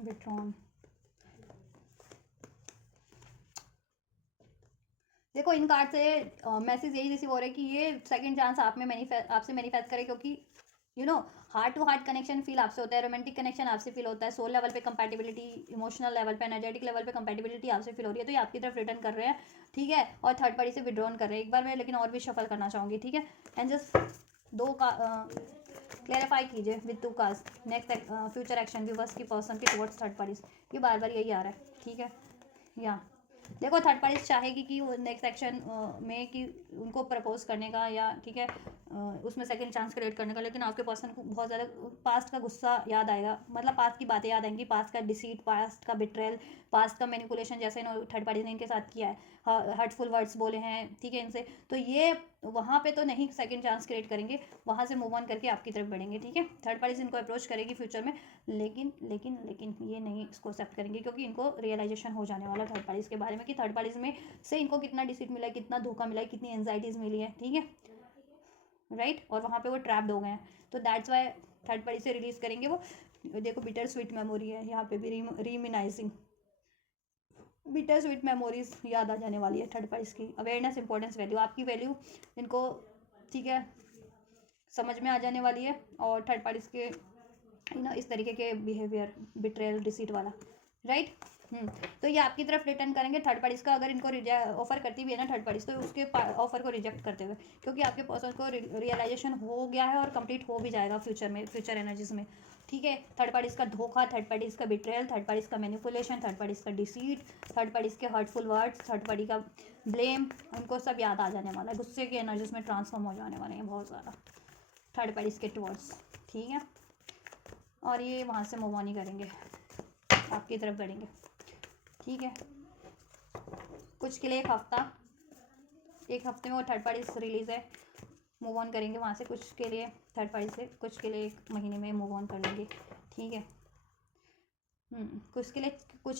विड्रॉन, देखो इन कार्ड से मैसेज यही रिसीव हो रहा है कि ये सेकंड चांस आप में आपसे मैनिफेस्ट करे, क्योंकि heart to heart connection feel आपसे होता है, रोमांटिक कनेक्शन आपसे फील होता है, सोल लेवल पे कंपैटिबिलिटी, इमोशनल लेवल पे, एनर्जेटिक लेवल पे कंपैटिबिलिटी आपसे फील हो रही है, तो ये आपकी तरफ रिटर्न कर रहे हैं, ठीक है। और थर्ड पार्टी से विड्रॉन कर रहे हैं। एक बार मैं लेकिन और भी शफल करना चाहूँगी, ठीक है। एंड जस्ट दो का क्लैरिफाई कीजिए with two cards. Next future action viewers की पर्सन के टुवर्ड्स थर्ड पार्टीज, ये बार बार यही आ रहा है, ठीक है। या देखो थर्ड पार्टी चाहेगी कि वो नेक्स्ट एक्शन में कि उनको प्रपोज करने का, या ठीक है उसमें सेकंड चांस क्रिएट करने का, लेकिन आपके पर्सन को बहुत ज़्यादा पास्ट का गुस्सा याद आएगा, मतलब पास्ट की बातें याद आएंगी, पास्ट का डिसीट, पास्ट का बिट्रेल, पास्ट का मैनिपुलेशन, जैसे थर्ड पार्टी ने इनके साथ किया है, हर्टफुल वर्ड्स बोले हैं, ठीक है इनसे, तो ये वहाँ पे तो नहीं सेकंड चांस क्रिएट करेंगे, वहाँ से मूव ऑन करके आपकी तरफ बढ़ेंगे, ठीक है। थर्ड पार्टी से इनको अप्रोच करेगी फ्यूचर में, लेकिन लेकिन लेकिन ये नहीं इसको एक्सेप्ट करेंगे, क्योंकि इनको रियलाइजेशन हो जाने वाला थर्ड पार्टीज के बारे में कि थर्ड पार्टीज में से इनको कितना डिसीट मिला है, कितना धोखा मिला है, कितनी एंजाइटीज मिली है, ठीक है, राइट। और वहाँ पे वो ट्रैप्ड हो गए हैं, तो दैट्स वाई थर्ड पार्टी से रिलीज करेंगे वो। देखो बिटर स्वीट मेमोरी है यहाँ पे भी, रीमिनाइजिंग, बिटर स्वीट मेमोरीज याद आ जाने वाली है थर्ड पार्टीज की। अवेयरनेस, इंपॉर्टेंस, वैल्यू, आपकी वैल्यू इनको, ठीक है, समझ में आ जाने वाली है। और थर्ड पार्टीज के इस तरीके के बिहेवियर, बिट्रेयल, डिसीट वाला, राइट। तो ये आपकी तरफ रिटर्न करेंगे थर्ड पार्टीज का, अगर इनको ऑफर करती भी है ना थर्ड पार्टीज, तो उसके ऑफर को रिजेक्ट करते हुए, क्योंकि आपके पर्सन को रियलाइजेशन हो गया है और कंप्लीट हो भी जाएगा फ्यूचर में, फ्यूचर एनर्जीज में, ठीक है। थर्ड पार्टीज का धोखा, थर्ड पार्टीज का बिट्रेयल, थर्ड पार्टीज का मैनिपुलेशन, थर्ड पार्टीज का डिसीट, थर्ड पार्टीज के हर्टफुल वर्ड्स, थर्ड पार्टी का ब्लेम, उनको सब याद आ जाने वाला है, गुस्से की एनर्जीज में ट्रांसफॉर्म हो जाने वाले हैं बहुत ज़्यादा थर्ड पार्टीज के टुवर्ड्स, ठीक है। और ये वहाँ से मूव ऑन ही करेंगे, आपकी तरफ बढ़ेंगे, ठीक है। कुछ के लिए एक हफ्ते में वो थर्ड पार्टी से रिलीज़ है, मूव ऑन करेंगे वहाँ से। कुछ के लिए थर्ड पार्टी से, कुछ के लिए 1 महीने में मूव ऑन कर लेंगे, ठीक है। कुछ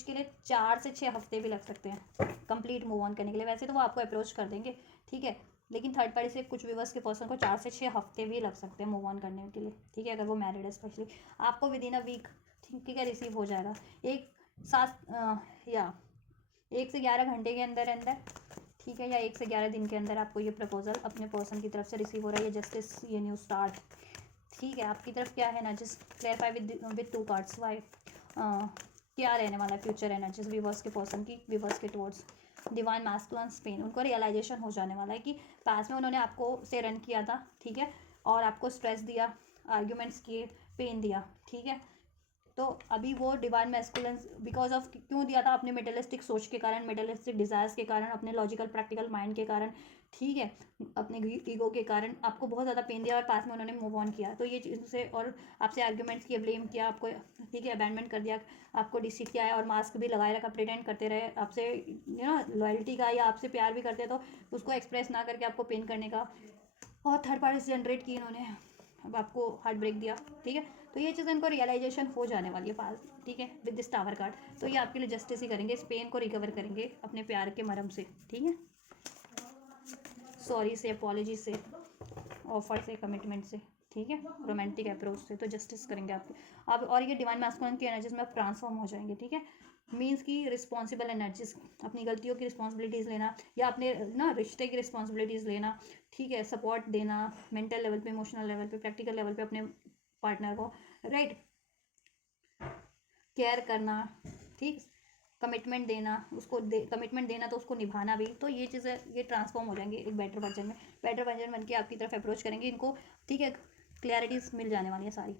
के लिए 4 से 6 हफ्ते भी लग सकते हैं कंप्लीट मूव ऑन करने के लिए। वैसे तो वो आपको अप्रोच कर देंगे, ठीक है, लेकिन थर्ड पार्टी से कुछ व्यूवर्स के पर्सन को 4 से 6 हफ्ते भी लग सकते हैं मूव ऑन करने के लिए, ठीक है। अगर वो मैरिड है स्पेशली, आपको विद इन अ वीक, ठीक है, रिसीव हो जाएगा। एक 1 से 11 घंटे के अंदर अंदर, ठीक है, या 1 से 11 दिन के अंदर आपको ये प्रपोजल अपने पर्सन की तरफ से रिसीव हो रहा है। ये जस्टिस, ये न्यू स्टार्ट, ठीक है। आपकी तरफ क्या है ना, just clarify with 2 cards why क्या रहने वाला है फ्यूचर एनर्जीज व्यूवर्स के पर्सन की, व्यूवर्स के टुवर्ड्स डिवाइन मैस्कुलिन पेन। उनको रियलाइजेशन हो जाने वाला है कि पास में उन्होंने आपको से रन किया था, ठीक है, और आपको स्ट्रेस दिया, आर्ग्यूमेंट्स किए, पेन दिया, ठीक है। तो अभी वो डिवाइन मैस्कुलिन बिकॉज ऑफ क्यों दिया था, अपने मेटलिस्टिक सोच के कारण, मेटलिस्टिक डिज़ायर्स के कारण, अपने लॉजिकल प्रैक्टिकल माइंड के कारण, ठीक है, अपने ईगो के कारण आपको बहुत ज़्यादा पेन दिया, और पास में उन्होंने मूव ऑन किया। तो ये चीज़ से, और आपसे आर्ग्यूमेंट्स किए, ब्लेम किया आपको, ठीक है, अबैंडमेंट कर दिया, आपको डिसीट किया है, और मास्क भी लगाए रखा, प्रिटेंड करते रहे आपसे लॉयल्टी का, या आपसे प्यार भी करते तो उसको एक्सप्रेस ना करके आपको पेन करने का, और थर्ड पार्टी से जनरेट की इन्होंने, अब आपको हार्ट ब्रेक दिया, ठीक है। तो ये चीज़ इनको रियलाइजेशन हो जाने वाली है पास, ठीक है, विद दिस टावर कार्ड। तो ये आपके लिए जस्टिस ही करेंगे, इस पेन को रिकवर करेंगे अपने प्यार के मरम से, ठीक है, सॉरी से, अपॉलॉजी से, ऑफर से, कमिटमेंट से, ठीक है, रोमांटिक अप्रोच से, तो जस्टिस करेंगे आपके आप। और ये डिवाइन मैस्कुलिन की एनर्जीज में ट्रांसफॉर्म हो जाएंगे, ठीक है। मीन्स की रिस्पॉन्सिबल एनर्जीज, अपनी गलतियों की रिस्पॉन्सिबिलिटीज़ लेना, या अपने ना रिश्ते की रिस्पॉन्सिबिलिटीज़ लेना, ठीक है, सपोर्ट देना मेंटल लेवल पे, इमोशनल लेवल पे, प्रैक्टिकल लेवल पे अपने पार्टनर को, राइट, केयर करना, ठीक, कमिटमेंट देना, उसको कमिटमेंट देना तो उसको निभाना भी। तो ये चीज़ें ये ट्रांसफॉर्म हो जाएंगे एक बेटर वर्जन में, बेटर वर्जन बन के आपकी तरफ अप्रोच करेंगे इनको, ठीक है। क्लैरिटीज मिल जाने वाली है सारी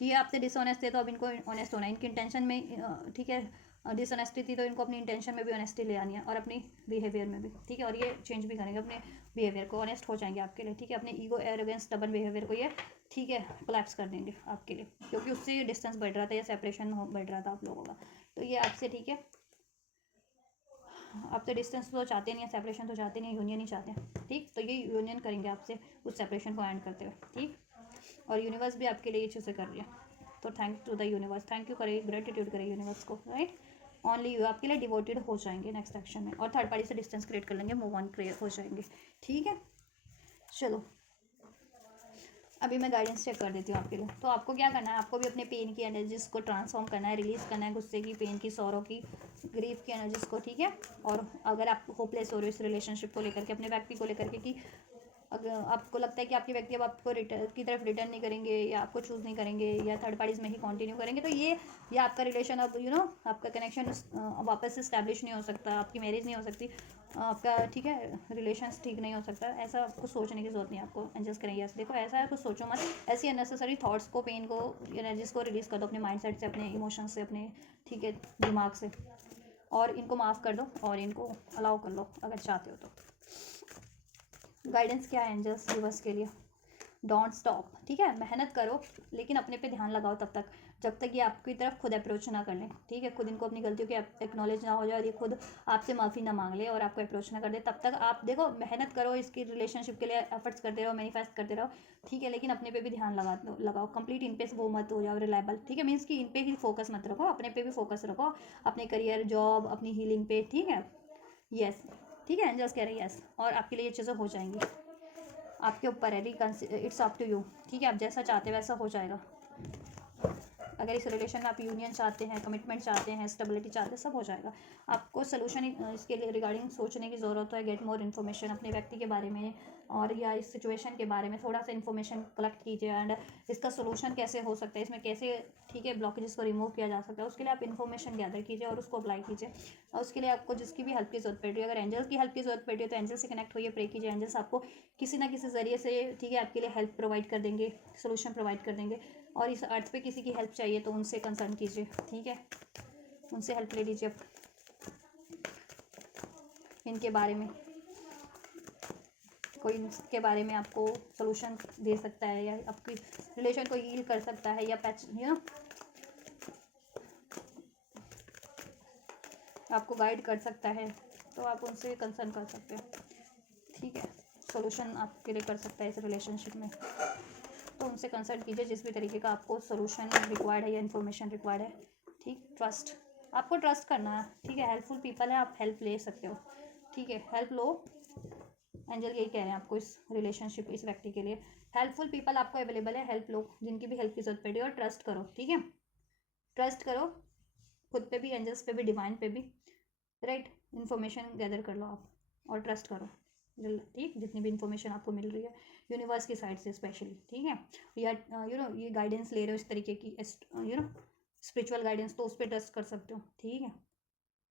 कि ये आपसे डिसऑनेस्ट है, तो अब इनको ऑनेस्ट होना है इनकी इंटेंशन में, ठीक है। डिसऑनेस्टी थी तो इनको अपनी इंटेंशन में भी ऑनेस्टी ले आनी है, और अपनी बिहेवियर में भी, ठीक है। और ये चेंज भी करेंगे अपने बिहेवियर को, ऑनेस्ट हो जाएंगे आपके लिए, ठीक है। अपने ईगो, एरोगेंस, स्टबर्न बिहेवियर को ये, ठीक है, कोलैप्स कर देंगे आपके लिए, क्योंकि उससे डिस्टेंस बढ़ रहा था या सेपरेशन बढ़ रहा था आप लोगों का। तो ये आपसे, ठीक है, आपसे डिस्टेंस तो चाहते नहीं है, सेपरेशन तो चाहते नहीं, यूनियन ही चाहते हैं, ठीक। तो ये यूनियन करेंगे आपसे उस सेपरेशन को एंड करते हुए, ठीक। और यूनिवर्स भी आपके लिए ये चीज़ें कर रही है, तो thank to the universe, thank you करें, ग्रेटिट्यूड करें यूनिवर्स को, राइट। ओनली यू आपके लिए डिवोटेड हो जाएंगे नेक्स्ट एक्शन में, और थर्ड पार्टी से डिस्टेंस क्रिएट कर लेंगे, मूव ऑन क्रिएट हो जाएंगे, ठीक है। चलो अभी मैं गाइडेंस चेक कर देती हूँ आपके लिए। तो आपको क्या करना है, आपको भी अपने पेन की एनर्जीज को ट्रांसफॉर्म करना है, रिलीज़ करना है, गुस्से की, पेन की, सौरों की, ग्रीफ की एनर्जीज को, ठीक है। और अगर आप होपलेस हो रहे हो इस रिलेशनशिप को लेकर के, अपने व्यक्ति को लेकर के, कि अगर आपको लगता है कि आपके व्यक्ति अब आपको रिटर्न की तरफ रिटर्न नहीं करेंगे या आपको चूज़ नहीं करेंगे या थर्ड पार्टीज में ही कंटिन्यू करेंगे, तो ये आपका रिलेशन अब आपका कनेक्शन वापस से स्टैब्लिश नहीं हो सकता, आपकी मैरिज नहीं हो सकती, आपका, ठीक है, रिलेशंस ठीक नहीं हो सकता। ऐसा आपको सोचने की जरूरत नहीं है, आपको एडजस्ट करेंगे। ऐसे देखो, ऐसा है, कुछ सोचो मत, ऐसी अननेसेसरी थॉट्स को, पेन को, एनर्जीज को रिलीज़ कर दो अपने माइंड सेट से, अपने इमोशंस से, अपने, ठीक है, दिमाग से, और इनको माफ़ कर दो और इनको अलाउ कर लो अगर चाहते हो तो। गाइडेंस क्या है एंजल्स व्यूअर्स के लिए? डोंट स्टॉप, ठीक है, मेहनत करो लेकिन अपने पे ध्यान लगाओ तब तक, जब तक ये आपकी तरफ खुद अप्रोच ना कर लें, ठीक है, खुद इनको अपनी गलतियों की एक्नॉलेज ना हो जाए और ये खुद आपसे माफ़ी ना मांग ले और आपको अप्रोच ना कर दे, तब तक आप देखो मेहनत करो, इसकी रिलेशनशिप के लिए एफर्ट्स करते रहो, मैनिफेस्ट करते रहो, ठीक है, लेकिन अपने पे भी ध्यान लगाओ, कंप्लीट इन पे वो मत हो जाओ रिलायबल, ठीक है, मीन्स कि इन पे ही फोकस मत रखो, अपने पे भी फोकस रखो, अपने करियर, जॉब, अपनी हीलिंग पे, ठीक है। यस, ठीक है, एंजल्स कह रही है यस, और आपके लिए ये चीज़ें हो जाएंगी, आपके ऊपर है, इट्स अप टू यू, ठीक है, आप जैसा चाहते वैसा हो जाएगा। अगर इस रिलेशन में आप यूनियन चाहते हैं, कमिटमेंट चाहते हैं, स्टेबिलिटी चाहते हैं, सब हो जाएगा। आपको सोल्यूशन इसके लिए रिगार्डिंग सोचने की ज़रूरत है। गेट मोर इन्फॉर्मेशन अपने व्यक्ति के बारे में और या इस सिचुएशन के बारे में थोड़ा सा इन्फॉर्मेशन कलेक्ट कीजिए एंड इसका सोल्यूशन कैसे हो सकता है, इसमें कैसे, ठीक है, ब्लॉकेजेस को रिमूव किया जा सकता है, उसके लिए आप इन्फॉर्मेशन गैदर कीजिए और उसको अप्लाई कीजिए। और उसके लिए आपको जिसकी भी हेल्प की जरूरत पड़ रही है, अगर एंजल्स की हेल्प की जरूरत पड़ रही है तो एंजल से कनेक्ट होइए, प्रे कीजिए, एंजल्स आपको किसी ना किसी जरिए से, ठीक है, आपके लिए हेल्प प्रोवाइड कर देंगे, सोल्यूशन प्रोवाइड कर देंगे। और इस अर्थ पे किसी की हेल्प चाहिए तो उनसे कंसर्न कीजिए, ठीक है, उनसे हेल्प ले लीजिए इनके बारे में, कोई इसके बारे में आपको सोल्यूशन दे सकता है या आपकी रिलेशन को हील कर सकता है या पैच आपको गाइड कर सकता है, तो आप उनसे कंसर्न कर सकते हो, ठीक है, सोल्यूशन आपके लिए कर सकता है इस रिलेशनशिप में, तो उनसे कंसल्ट कीजिए जिस भी तरीके का आपको सोल्यूशन रिक्वायर्ड है या इन्फॉर्मेशन रिक्वायर्ड है, ठीक। ट्रस्ट, आपको ट्रस्ट करना है, ठीक है, हेल्पफुल पीपल है, आप हेल्प ले सकते हो, ठीक है, हेल्प लो। एंजल यही कह रहे हैं आपको इस रिलेशनशिप, इस व्यक्ति के लिए हेल्पफुल पीपल आपको अवेलेबल है, हेल्प लो, जिनकी भी हेल्प की जरूरत पड़ी, और ट्रस्ट करो, ठीक है, ट्रस्ट करो खुद पे भी, एंजल्स पे भी, डिवाइन पे भी, राइट, इन्फॉर्मेशन गैदर कर लो आप और ट्रस्ट करो, ठीक, जितनी भी इन्फॉर्मेशन आपको मिल रही है यूनिवर्स की साइड से स्पेशली, ठीक है, या ये गाइडेंस ले रहे हो इस तरीके की, स्पिरिचुअल गाइडेंस, तो उस पर ट्रस्ट कर सकते हो, ठीक है,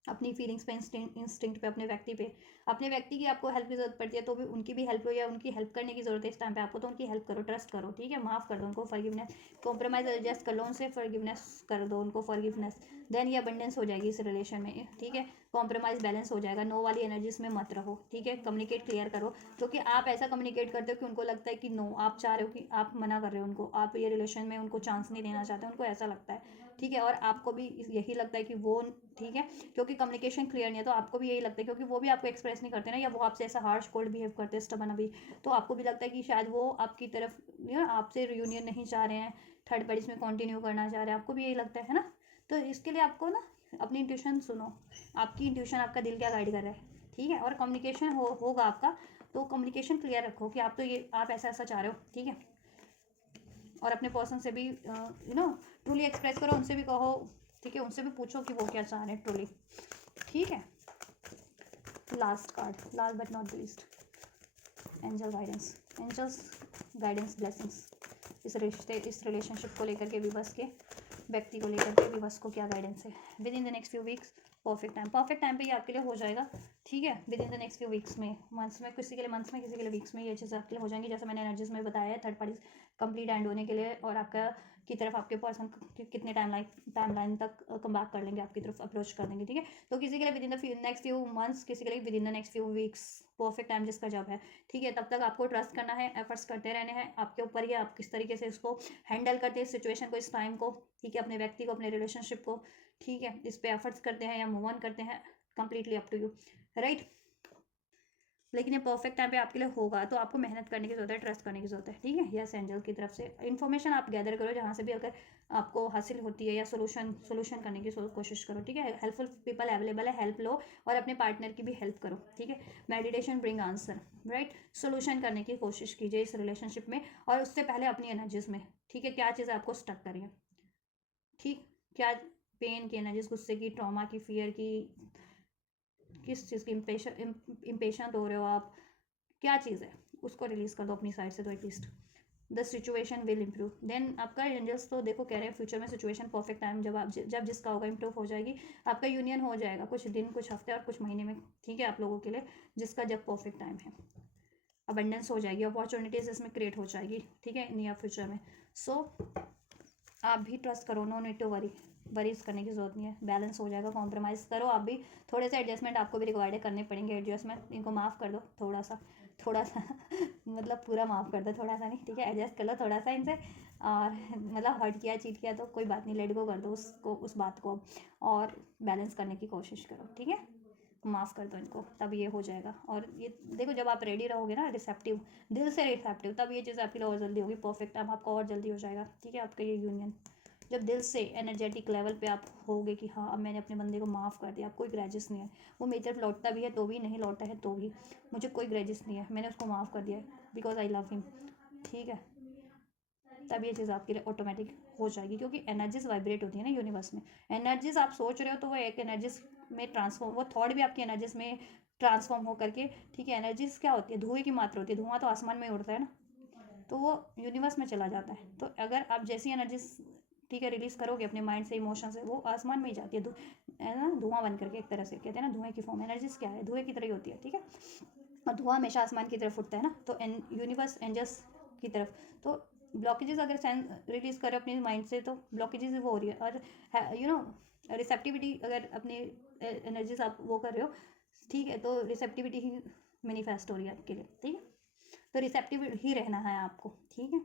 अपनी फीलिंग्स पे, इंस्टिंक्ट पे, अपने व्यक्ति की आपको हेल्प की जरूरत पड़ती है तो भी उनकी भी हेल्प लो या उनकी हेल्प करने की जरूरत है इस टाइम पे आपको, तो उनकी हेल्प करो, ट्रस्ट करो, ठीक है, माफ़ कर दो उनको, फॉरगिवनेस, कॉम्प्रोमाइज एडजस्ट कर लो उनसे, फॉरगिवनेस कर दो उनको, फॉरगिवनेस, देन ये अबंडेंस हो जाएगी इस रिलेशन में, ठीक है, कॉम्प्रोमाइज बैलेंस हो जाएगा, नो वाली एनर्जीज में मत रहो, ठीक है, कम्युनिकेट क्लियर करो, क्योंकि आप ऐसा कम्युनिकेट करते हो कि उनको लगता है कि नो, आप चाह रहे हो कि आप मना कर रहे हो उनको, आप ये रिलेशन में उनको चांस नहीं देना चाहते, उनको ऐसा लगता है, ठीक है, और आपको भी यही लगता है कि वो, ठीक है, क्योंकि कम्युनिकेशन क्लियर नहीं है तो आपको भी यही लगता है, क्योंकि वो भी आपको एक्सप्रेस नहीं करते ना, या वो आपसे ऐसा हार्श कोल्ड बिहेव करते हैं, स्टबन अभी, तो आपको भी लगता है कि शायद वो आपकी तरफ आपसे रियूनियन नहीं चाह रहे हैं, थर्ड पार्टीज में कंटिन्यू करना चाह रहे हैं, आपको भी यही लगता है ना, तो इसके लिए आपको ना अपनी इंट्यूशन सुनो, आपकी इंट्यूशन, आपका दिल क्या गाइड कर रहा है, ठीक है, और कम्युनिकेशन होगा आपका, तो कम्युनिकेशन क्लियर रखो कि आप तो ये, आप ऐसा ऐसा चाह रहे हो, ठीक है, और अपने पर्सन से भी ट्रूली एक्सप्रेस करो, उनसे भी कहो, ठीक है, उनसे भी पूछो कि वो क्या चाह रहे हैं ट्रूली, ठीक है। Last card, last but not least, angel guidance, angels guidance blessings, इस रिलेशनशिप को लेकर के विवश के व्यक्ति को लेकर के विवश को क्या गाइडेंस है with in the next few weeks, perfect time पे ये आपके लिए हो जाएगा, ठीक है, with in the next few weeks में, मंथ्स में, किसी के लिए मंथ्स में, किसी के लिए वीक्स में, ये चीज़ आपके लिए हो जाएंगी, जैसे मैंने एनर्जीज में बताया है, थर्ड पार्टी कंप्लीट एंड होने के लिए, और आपका की तरफ आपके पर्सन कितने टाइम लाइन तक कम बैक कर लेंगे, आपकी तरफ अप्रोच कर देंगे, ठीक है, तो किसी के लिए with in the next few months, किसी के लिए with in the next few weeks, perfect time जिसका जब है, ठीक है, तब तक आपको ट्रस्ट करना है, एफर्ट्स करते रहने हैं, आपके ऊपर ही आप किस तरीके से इसको हैंडल करते हैं, इस सिचुएशन को, इस टाइम को, ठीक है, अपने व्यक्ति को, अपने रिलेशनशिप को, ठीक है, इस पे एफर्ट्स करते हैं या मूव ऑन करते हैं, completely up to you, right, लेकिन ये परफेक्ट टाइम पे आपके लिए होगा, तो आपको मेहनत करने की जरूरत है, ट्रस्ट करने की जरूरत है, ठीक है, यस, एंजल की तरफ से इन्फॉर्मेशन आप गैदर करो जहाँ से भी अगर आपको हासिल होती है, या सोल्यूशन करने की कोशिश करो, ठीक है, हेल्पफुल पीपल अवेलेबल है, हेल्प लो और अपने पार्टनर की भी हेल्प करो, ठीक है, meditation bring answer, right, solution करने की कोशिश कीजिए इस रिलेशनशिप में, और उससे पहले अपनी एनर्जीज में, ठीक है, क्या चीज़ आपको स्टक करिए, ठीक, क्या पेन की एनर्जीज, गुस्से की, ट्रॉमा की, फियर की, किस चीज़ की इम्पेशेंट हो रहे हो आप, क्या चीज़ है उसको रिलीज़ कर दो अपनी साइड से, तो at least the situation will improve. Then आपका एंजल्स तो देखो कह रहे हैं फ्यूचर में सिचुएशन परफेक्ट टाइम जब जिसका होगा इम्प्रूव हो जाएगी, आपका यूनियन हो जाएगा कुछ दिन, कुछ हफ्ते और कुछ महीने में, ठीक है, आप लोगों के लिए, जिसका जब परफेक्ट टाइम है। अबंडेंस हो जाएगी, अपॉर्चुनिटीज इसमें क्रिएट हो जाएगी, ठीक है, नियर फ्यूचर में। सो आप भी ट्रस्ट करो, नो नीड टू वरीज करने की जरूरत नहीं है, बैलेंस हो जाएगा। कॉम्प्रोमाइज़ करो आप भी, थोड़े से एडजस्टमेंट आपको भी रिक्वायर्ड करने पड़ेंगे, एडजस्टमेंट, इनको माफ़ कर दो थोड़ा सा, थोड़ा सा मतलब पूरा माफ़ कर दो, थोड़ा सा नहीं, ठीक है, एडजस्ट कर लो थोड़ा सा इनसे, और मतलब हर्ट किया, चीट किया तो कोई बात नहीं, लेट गो कर दो उसको, उस बात को, और बैलेंस करने की कोशिश करो, ठीक है, माफ़ कर दो इनको, तब ये हो जाएगा। और ये देखो जब आप रेडी रहोगे ना, रिसेप्टिव, दिल से रिसेप्टिव, तब ये चीज़ आपके लिए और जल्दी होगी, परफेक्ट टाइम आपका और जल्दी हो जाएगा, ठीक है, आपका ये यूनियन जब दिल से एनर्जेटिक लेवल पे आप होगे कि हाँ अब मैंने अपने बंदे को माफ़ कर दिया, अब कोई ग्रजेस नहीं है, वो मेरी तरफ लौटता भी है तो भी, नहीं लौटता है तो भी, मुझे कोई ग्रजेस नहीं है, मैंने उसको माफ़ कर दिया बिकॉज आई लव हिम, ठीक है, तब ये चीज़ आपके लिए ऑटोमेटिक हो जाएगी, क्योंकि एनर्जीज वाइब्रेट होती है ना यूनिवर्स में। एनर्जीज आप सोच रहे हो तो वो एक एनर्जीज में ट्रांसफॉर्म, वो थॉट भी आपकी एनर्जीज में ट्रांसफॉर्म हो करके, ठीक है, एनर्जीज क्या होती है, धुएं की मात्रा होती है, धुआं तो आसमान में उड़ता है ना, तो वो यूनिवर्स में चला जाता है। तो अगर आप जैसी एनर्जीज, ठीक है, रिलीज करोगे अपने माइंड से, इमोशन से, वो आसमान में ही जाती है ना, धुआं बन करके, एक तरह से कहते हैं ना धुएं की फॉर्म, एनर्जीज क्या है, धुएं की तरह ही होती है, ठीक है, और धुआं हमेशा आसमान की तरफ उठता है ना, तो यूनिवर्स एंजल्स की तरफ। तो ब्लॉकेजेस अगर सेंस रिलीज करें अपने माइंड से, तो ब्लॉकेजेस वो हो रही है, और यू नो रिसेप्टिविटी, अगर अपनी एनर्जीज आप वो कर रहे हो, ठीक है, तो रिसेप्टिविटी ही मैनिफेस्ट हो रही है आपके लिए, ठीक है, तो रिसेप्टिव ही रहना है आपको, ठीक है,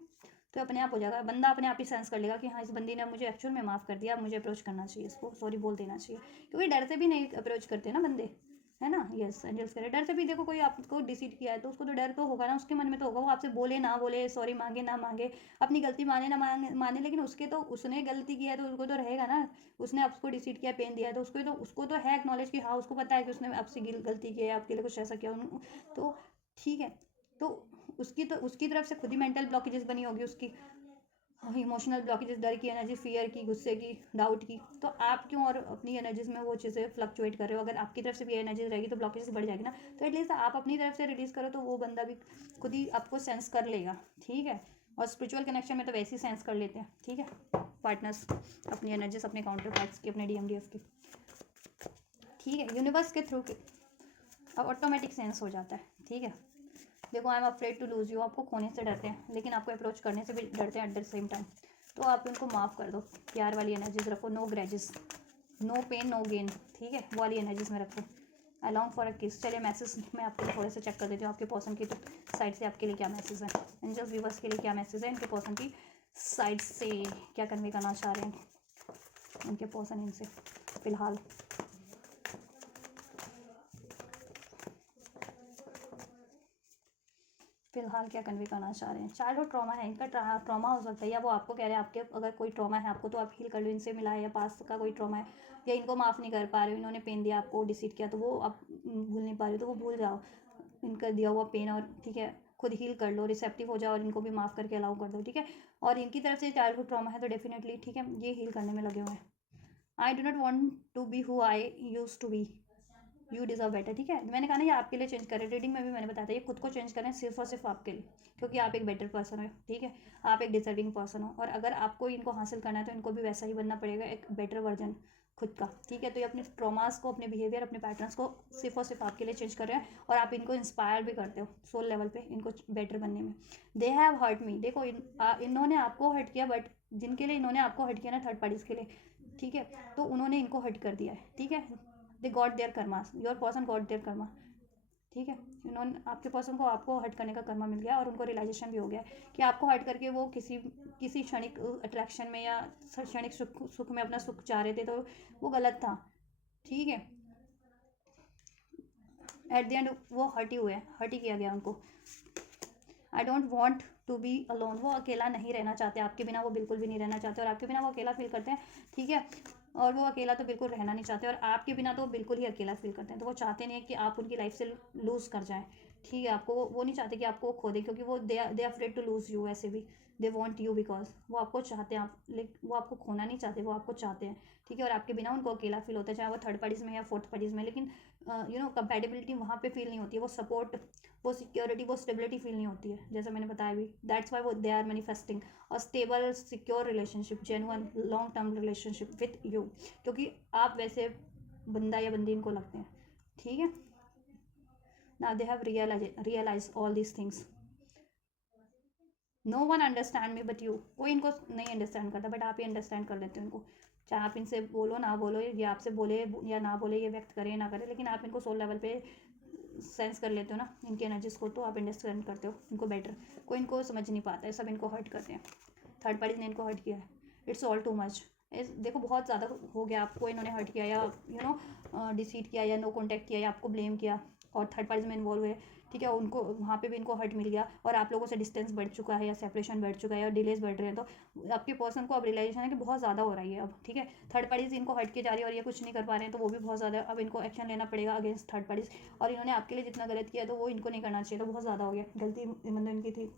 तो अपने आप हो जाएगा, बंदा अपने आप ही सेंस कर लेगा कि हाँ इस बंदी ने मुझे एक्चुअल में माफ़ कर दिया, अब मुझे अप्रोच करना चाहिए, इसको सॉरी बोल देना चाहिए, क्योंकि डर से भी नहीं अप्रोच करते ना बंदे, है ना, यस एंजल्स करे, डर से भी, देखो कोई आपको डिसीट किया है तो उसको तो डर तो होगा ना, उसके मन में तो होगा, वो आपसे बोले ना बोले, सॉरी मांगे ना मांगे, अपनी गलती माने ना माने, लेकिन उसके तो, उसने गलती किया है तो उसको तो रहेगा ना, उसने आपको डिसीट किया, पेन दिया है, तो उसको तो है एक्नॉलेज कि हाँ उसको पता है कि उसने आपसे गलती की है, आपके लिए कुछ ऐसा किया, तो ठीक है, तो उसकी तरफ से खुद ही मेंटल ब्लॉकेजेस बनी होगी उसकी, इमोशनल ब्लॉकेजेस, डर की एनर्जी, फियर की, गुस्से की, डाउट की, तो आप क्यों और अपनी एनर्जीज में वो चीज़ें फ्लक्चुएट कर रहे हो, अगर आपकी तरफ से भी एनर्जीज रहेगी तो ब्लॉकेजेस बढ़ जाएगी ना, तो एटलीस्ट आप अपनी तरफ से रिलीज करो, तो वो बंदा भी खुद ही आपको सेंस कर लेगा, ठीक है, और स्पिरिचुअल कनेक्शन में तो वैसे ही सेंस कर लेते हैं, ठीक है, पार्टनर्स अपनी एनर्जीज अपने काउंटर पार्ट्स की, अपने DMDF की, ठीक है, यूनिवर्स के थ्रू अब ऑटोमेटिक सेंस हो जाता है, ठीक है, देखो I am afraid to lose you, आपको खोने से डरते हैं, लेकिन आपको अप्रोच करने से भी डरते हैं एट द सेम टाइम, तो आप उनको माफ़ कर दो, प्यार वाली एनर्जीज रखो, no grudges, no pain no gain, ठीक है, वो वाली एनर्जीज में रखो, अलाउंग फॉर अ किस। चलिए मैसेज मैं आपके लिए थोड़े से चेक कर देती हूँ, आपके पर्सन की साइड से आपके लिए क्या मैसेज है, एंजल्स व्यूवर्स के लिए क्या मैसेज है, इनके पर्सन की साइड से क्या कन्वे करना चाह रहे हैं इनके पर्सन इनसे फिलहाल। फिलहाल क्या कन्वे करना चाह रहे हैं, चाइल्डहुड ट्रॉमा है इनका, ट्रॉमा हो सकता है, या वो आपको कह रहे हैं, आपके अगर कोई ट्रॉमा है आपको तो आप हील कर लो, इनसे मिला है, या पास का कोई ट्रॉमा है, या इनको माफ़ नहीं कर पा रहे हो, इन्होंने पेन दिया आपको, डिसीट किया, तो वो आप भूल नहीं पा रहे हो, तो वो भूल जाओ इनका दिया हुआ पेन, और ठीक है खुद हील कर लो, रिसेप्टिव हो जाओ, और इनको भी माफ़ करके अलाउ कर दो, ठीक है, और इनकी तरफ से चाइल्डहुड ट्रॉमा है तो डेफिनेटली, ठीक है, ये हील करने में लगे हुए हैं। I do not want to be who I use to be, you deserve better, ठीक है, मैंने कहा ना ये आपके लिए चेंज करें, रीडिंग में भी मैंने बताया था, ये खुद को चेंज करें सिर्फ और सिर्फ आपके लिए, क्योंकि आप एक बेटर पर्सन हो, ठीक है, आप एक डिजर्विंग पर्सन हो, और अगर आपको इनको हासिल करना है तो इनको भी वैसा ही बनना पड़ेगा, एक बेटर वर्जन खुद का, ठीक है, तो ये अपने ट्रॉमास को, अपने बिहेवियर, अपने पैटर्न्स को सिर्फ और सिर्फ आपके लिए चेंज कर रहे हैं, और आप इनको इंस्पायर भी करते हो सोल लेवल पे इनको बेटर बनने में। दे हैव हर्ट मी, देखो इन्होंने आपको हर्ट किया, बट जिनके लिए इन्होंने आपको हर्ट किया ना, थर्ड पार्टीज के लिए, ठीक है, तो उन्होंने इनको हर्ट कर दिया है, ठीक है, they got their karma, your person got their karma, ठीक है, इन्होंने आपके पर्सन को आपको हर्ट करने का कर्मा मिल गया, और उनको रियलाइजेशन भी हो गया कि आपको हर्ट करके वो किसी क्षणिक अट्रैक्शन में या क्षणिक सुख में अपना सुख चाह रहे थे, तो वो गलत था, ठीक है, एट द एंड वो हर्ट ही हुए, हर्ट ही किया गया उनको। I don't want to be alone, वो अकेला नहीं रहना चाहते, आपके बिना वो बिल्कुल भी नहीं रहना चाहते, और आपके बिना वो अकेला फील करते हैं, ठीक है, और वो अकेला तो बिल्कुल रहना नहीं चाहते, और आपके बिना तो बिल्कुल ही अकेला फील करते हैं, तो वो चाहते नहीं है कि आप उनकी लाइफ से लूज़ कर जाएं, ठीक है, आपको वो नहीं चाहते कि आपको वो खो दे, क्योंकि वो they are afraid to lose you. ऐसे भी दे वॉन्ट यू बिकॉज वो आपको चाहते हैं, आप वो आपको खोना नहीं चाहते, वो आपको चाहते हैं। ठीक है, और आपके बिना उनको अकेला फील होता है, चाहे वो थर्ड पार्टीज में या फोर्थ पार्टीज में। लेकिन कंपेटेबिलिटी वहाँ पे फील नहीं होती है, वो सपोर्ट, वो सिक्योरिटी, वो स्टेबिलिटी फील नहीं होती है, जैसे मैंने बताया भी। दैट्स वाई वो they are manifesting a stable secure relationship, genuine long term relationship with you, क्योंकि आप वैसे बंदा या बंदी इनको लगते हैं। ठीक है, now they have realized all these things. No one understand me but you, कोई इनको नहीं अंडरस्टैंड करता, बट आप ही अंडरस्टैंड कर लेते हो इनको। चाहे आप इनसे बोलो ना बोलो, ये आपसे बोले या ना बोले, ये व्यक्त करे ना करे, लेकिन आप इनको सोल लेवल पे सेंस कर लेते हो ना इनकी एनर्जीज को, तो आप अंडरस्टैंड करते हो इनको बेटर। कोई इनको समझ नहीं पाता है, सब इनको हर्ट करते हैं। थर्ड पार्टी ने इनको हर्ट किया है, इट्स ऑल टू मच। देखो बहुत ज़्यादा हो गया, आपको इन्होंने हर्ट किया या डिसीट किया या नो कॉन्टैक्ट किया या आपको ब्लेम किया, और थर्ड पार्टीज में इन्वॉल्व हुए। ठीक है, उनको वहाँ पे भी इनको हर्ट मिल गया, और आप लोगों से डिस्टेंस बढ़ चुका है या सेपरेशन बढ़ चुका है या डिलेज बढ़ रहे हैं, तो आपके पर्सन को अब रियलाइजेशन है कि बहुत ज़्यादा हो रही है अब। ठीक है, थर्ड पार्टीज इनको हर्ट की जा रही है और ये कुछ नहीं कर पा रहे हैं, तो वो भी बहुत ज़्यादा, अब इनको एक्शन लेना पड़ेगा अगेंस्ट थर्ड पार्टीज। और इन्होंने आपके लिए जितना गलत किया तो वो इनको नहीं करना चाहिए, तो बहुत ज़्यादा हो गया, गलती मतलब इनकी थी।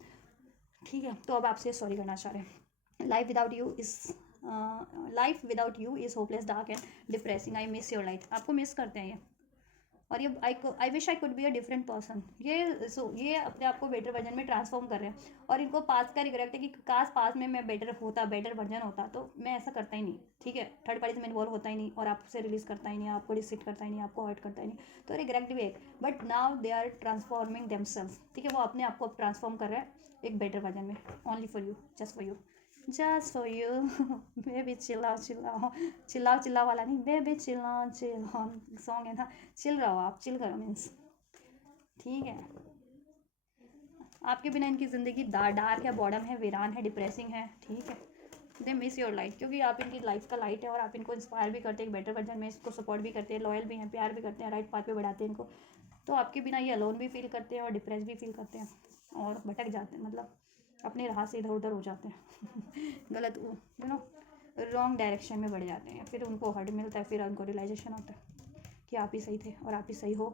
ठीक है, तो अब आपसे सॉरी करना चाह रहे हैं। Life without you is hopeless, dark and depressing. I miss your light, आपको मिस करते हैं ये। और ये I wish I could be a different person, ये अपने आप को बेटर वर्जन में ट्रांसफॉर्म कर रहे हैं। और इनको पास का रिग्रेट है कि काश पास में मैं बेटर वर्जन होता, तो मैं ऐसा करता ही नहीं। ठीक है, थर्ड पार्टी में इन्वॉल्व होता ही नहीं, और आपसे रिलीज करता ही नहीं, आपको डिसिट करता ही नहीं, आपको हर्ट करता ही नहीं, तो रिग्रेट भी एक। But now they are transforming themself. ठीक है, वो अपने आप को ट्रांसफॉर्म कर रहे हैं एक बेटर वर्जन में, only for you, just for you, just for you. Baby चिल्लाओ चिल्लाओ, चिल्लाओ चिल्लाओ वाला नहीं, बेबी चिल्लाओ चिल्लाओ सॉन्ग है ना, चिल रहो आप, चिल करो मीन्स। ठीक है, आपके बिना इनकी ज़िंदगी डार्क है, बॉर्डम है, वीरान है, डिप्रेसिंग है। ठीक है, दे मिस योर लाइट, क्योंकि आप इनकी लाइफ का लाइट है, और आप इनको इंस्पायर भी करते हैं एक बेटर वर्जन में, इसको सपोर्ट भी करते हैं, लॉयल भी हैं, प्यार भी करते हैं, राइट पाथ पे बढ़ाते हैं इनको। तो आपके बिना ये अलोन भी फील करते हैं और डिप्रेस भी फील करते हैं, और भटक जाते हैं, मतलब अपने राह से इधर उधर हो जाते हैं। गलत रॉन्ग डायरेक्शन में बढ़ जाते हैं, फिर उनको हर्ट मिलता है, फिर उनको रियलाइजेशन होता है कि आप ही सही थे और आप ही सही हो।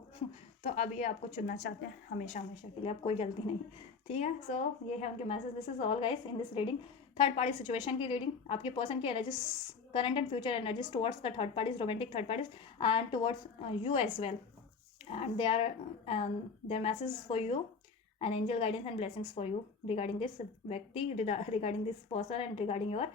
तो अब ये आपको चुनना चाहते हैं हमेशा हमेशा के लिए, अब कोई गलती नहीं। ठीक है, सो ये है उनके message. This is all guys in this reading, third party situation की रीडिंग। आपके पर्सन की energies, current and future energies towards the third parties, romantic third parties, and towards you as well, and their message for you, and angel guidance and blessings for you regarding this व्यक्ति, regarding this person, and regarding your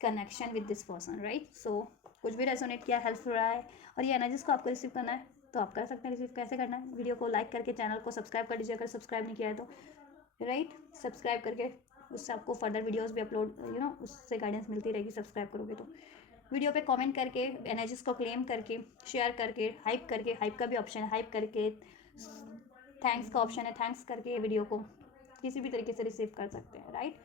connection with this person, right? So कुछ भी resonate किया, help रहा है, और ये energies को आपको रिसीव करना है, तो आप कर सकते हैं। रिसीव कैसे करना है? वीडियो को लाइक करके चैनल को सब्सक्राइब कर लीजिए, अगर सब्सक्राइब नहीं किया है तो, राइट? सब्सक्राइब करके उससे आपको फर्दर वीडियोस भी अपलोड, उससे गाइडेंस मिलती रहेगी, सब्सक्राइब करोगे तो। वीडियो पे कमेंट करके, एनर्जीज को क्लेम करके, शेयर करके, हाइप का भी ऑप्शन है, हाइप करके, थैंक्स का ऑप्शन है, थैंक्स करके वीडियो को किसी भी तरीके से रिसीव कर सकते हैं, राइट?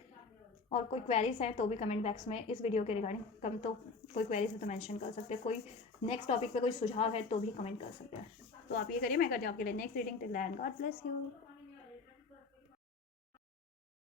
और कोई क्वेरीज है तो भी कमेंट बॉक्स में इस वीडियो के रिगार्डिंग तो कोई क्वेरीज है तो मेंशन कर सकते हैं, कोई नेक्स्ट टॉपिक पे कोई सुझाव है तो भी कमेंट कर सकते हैं। तो आप ये करिए, मैं करती हूँ आपके लिए next reading. Till then God bless you.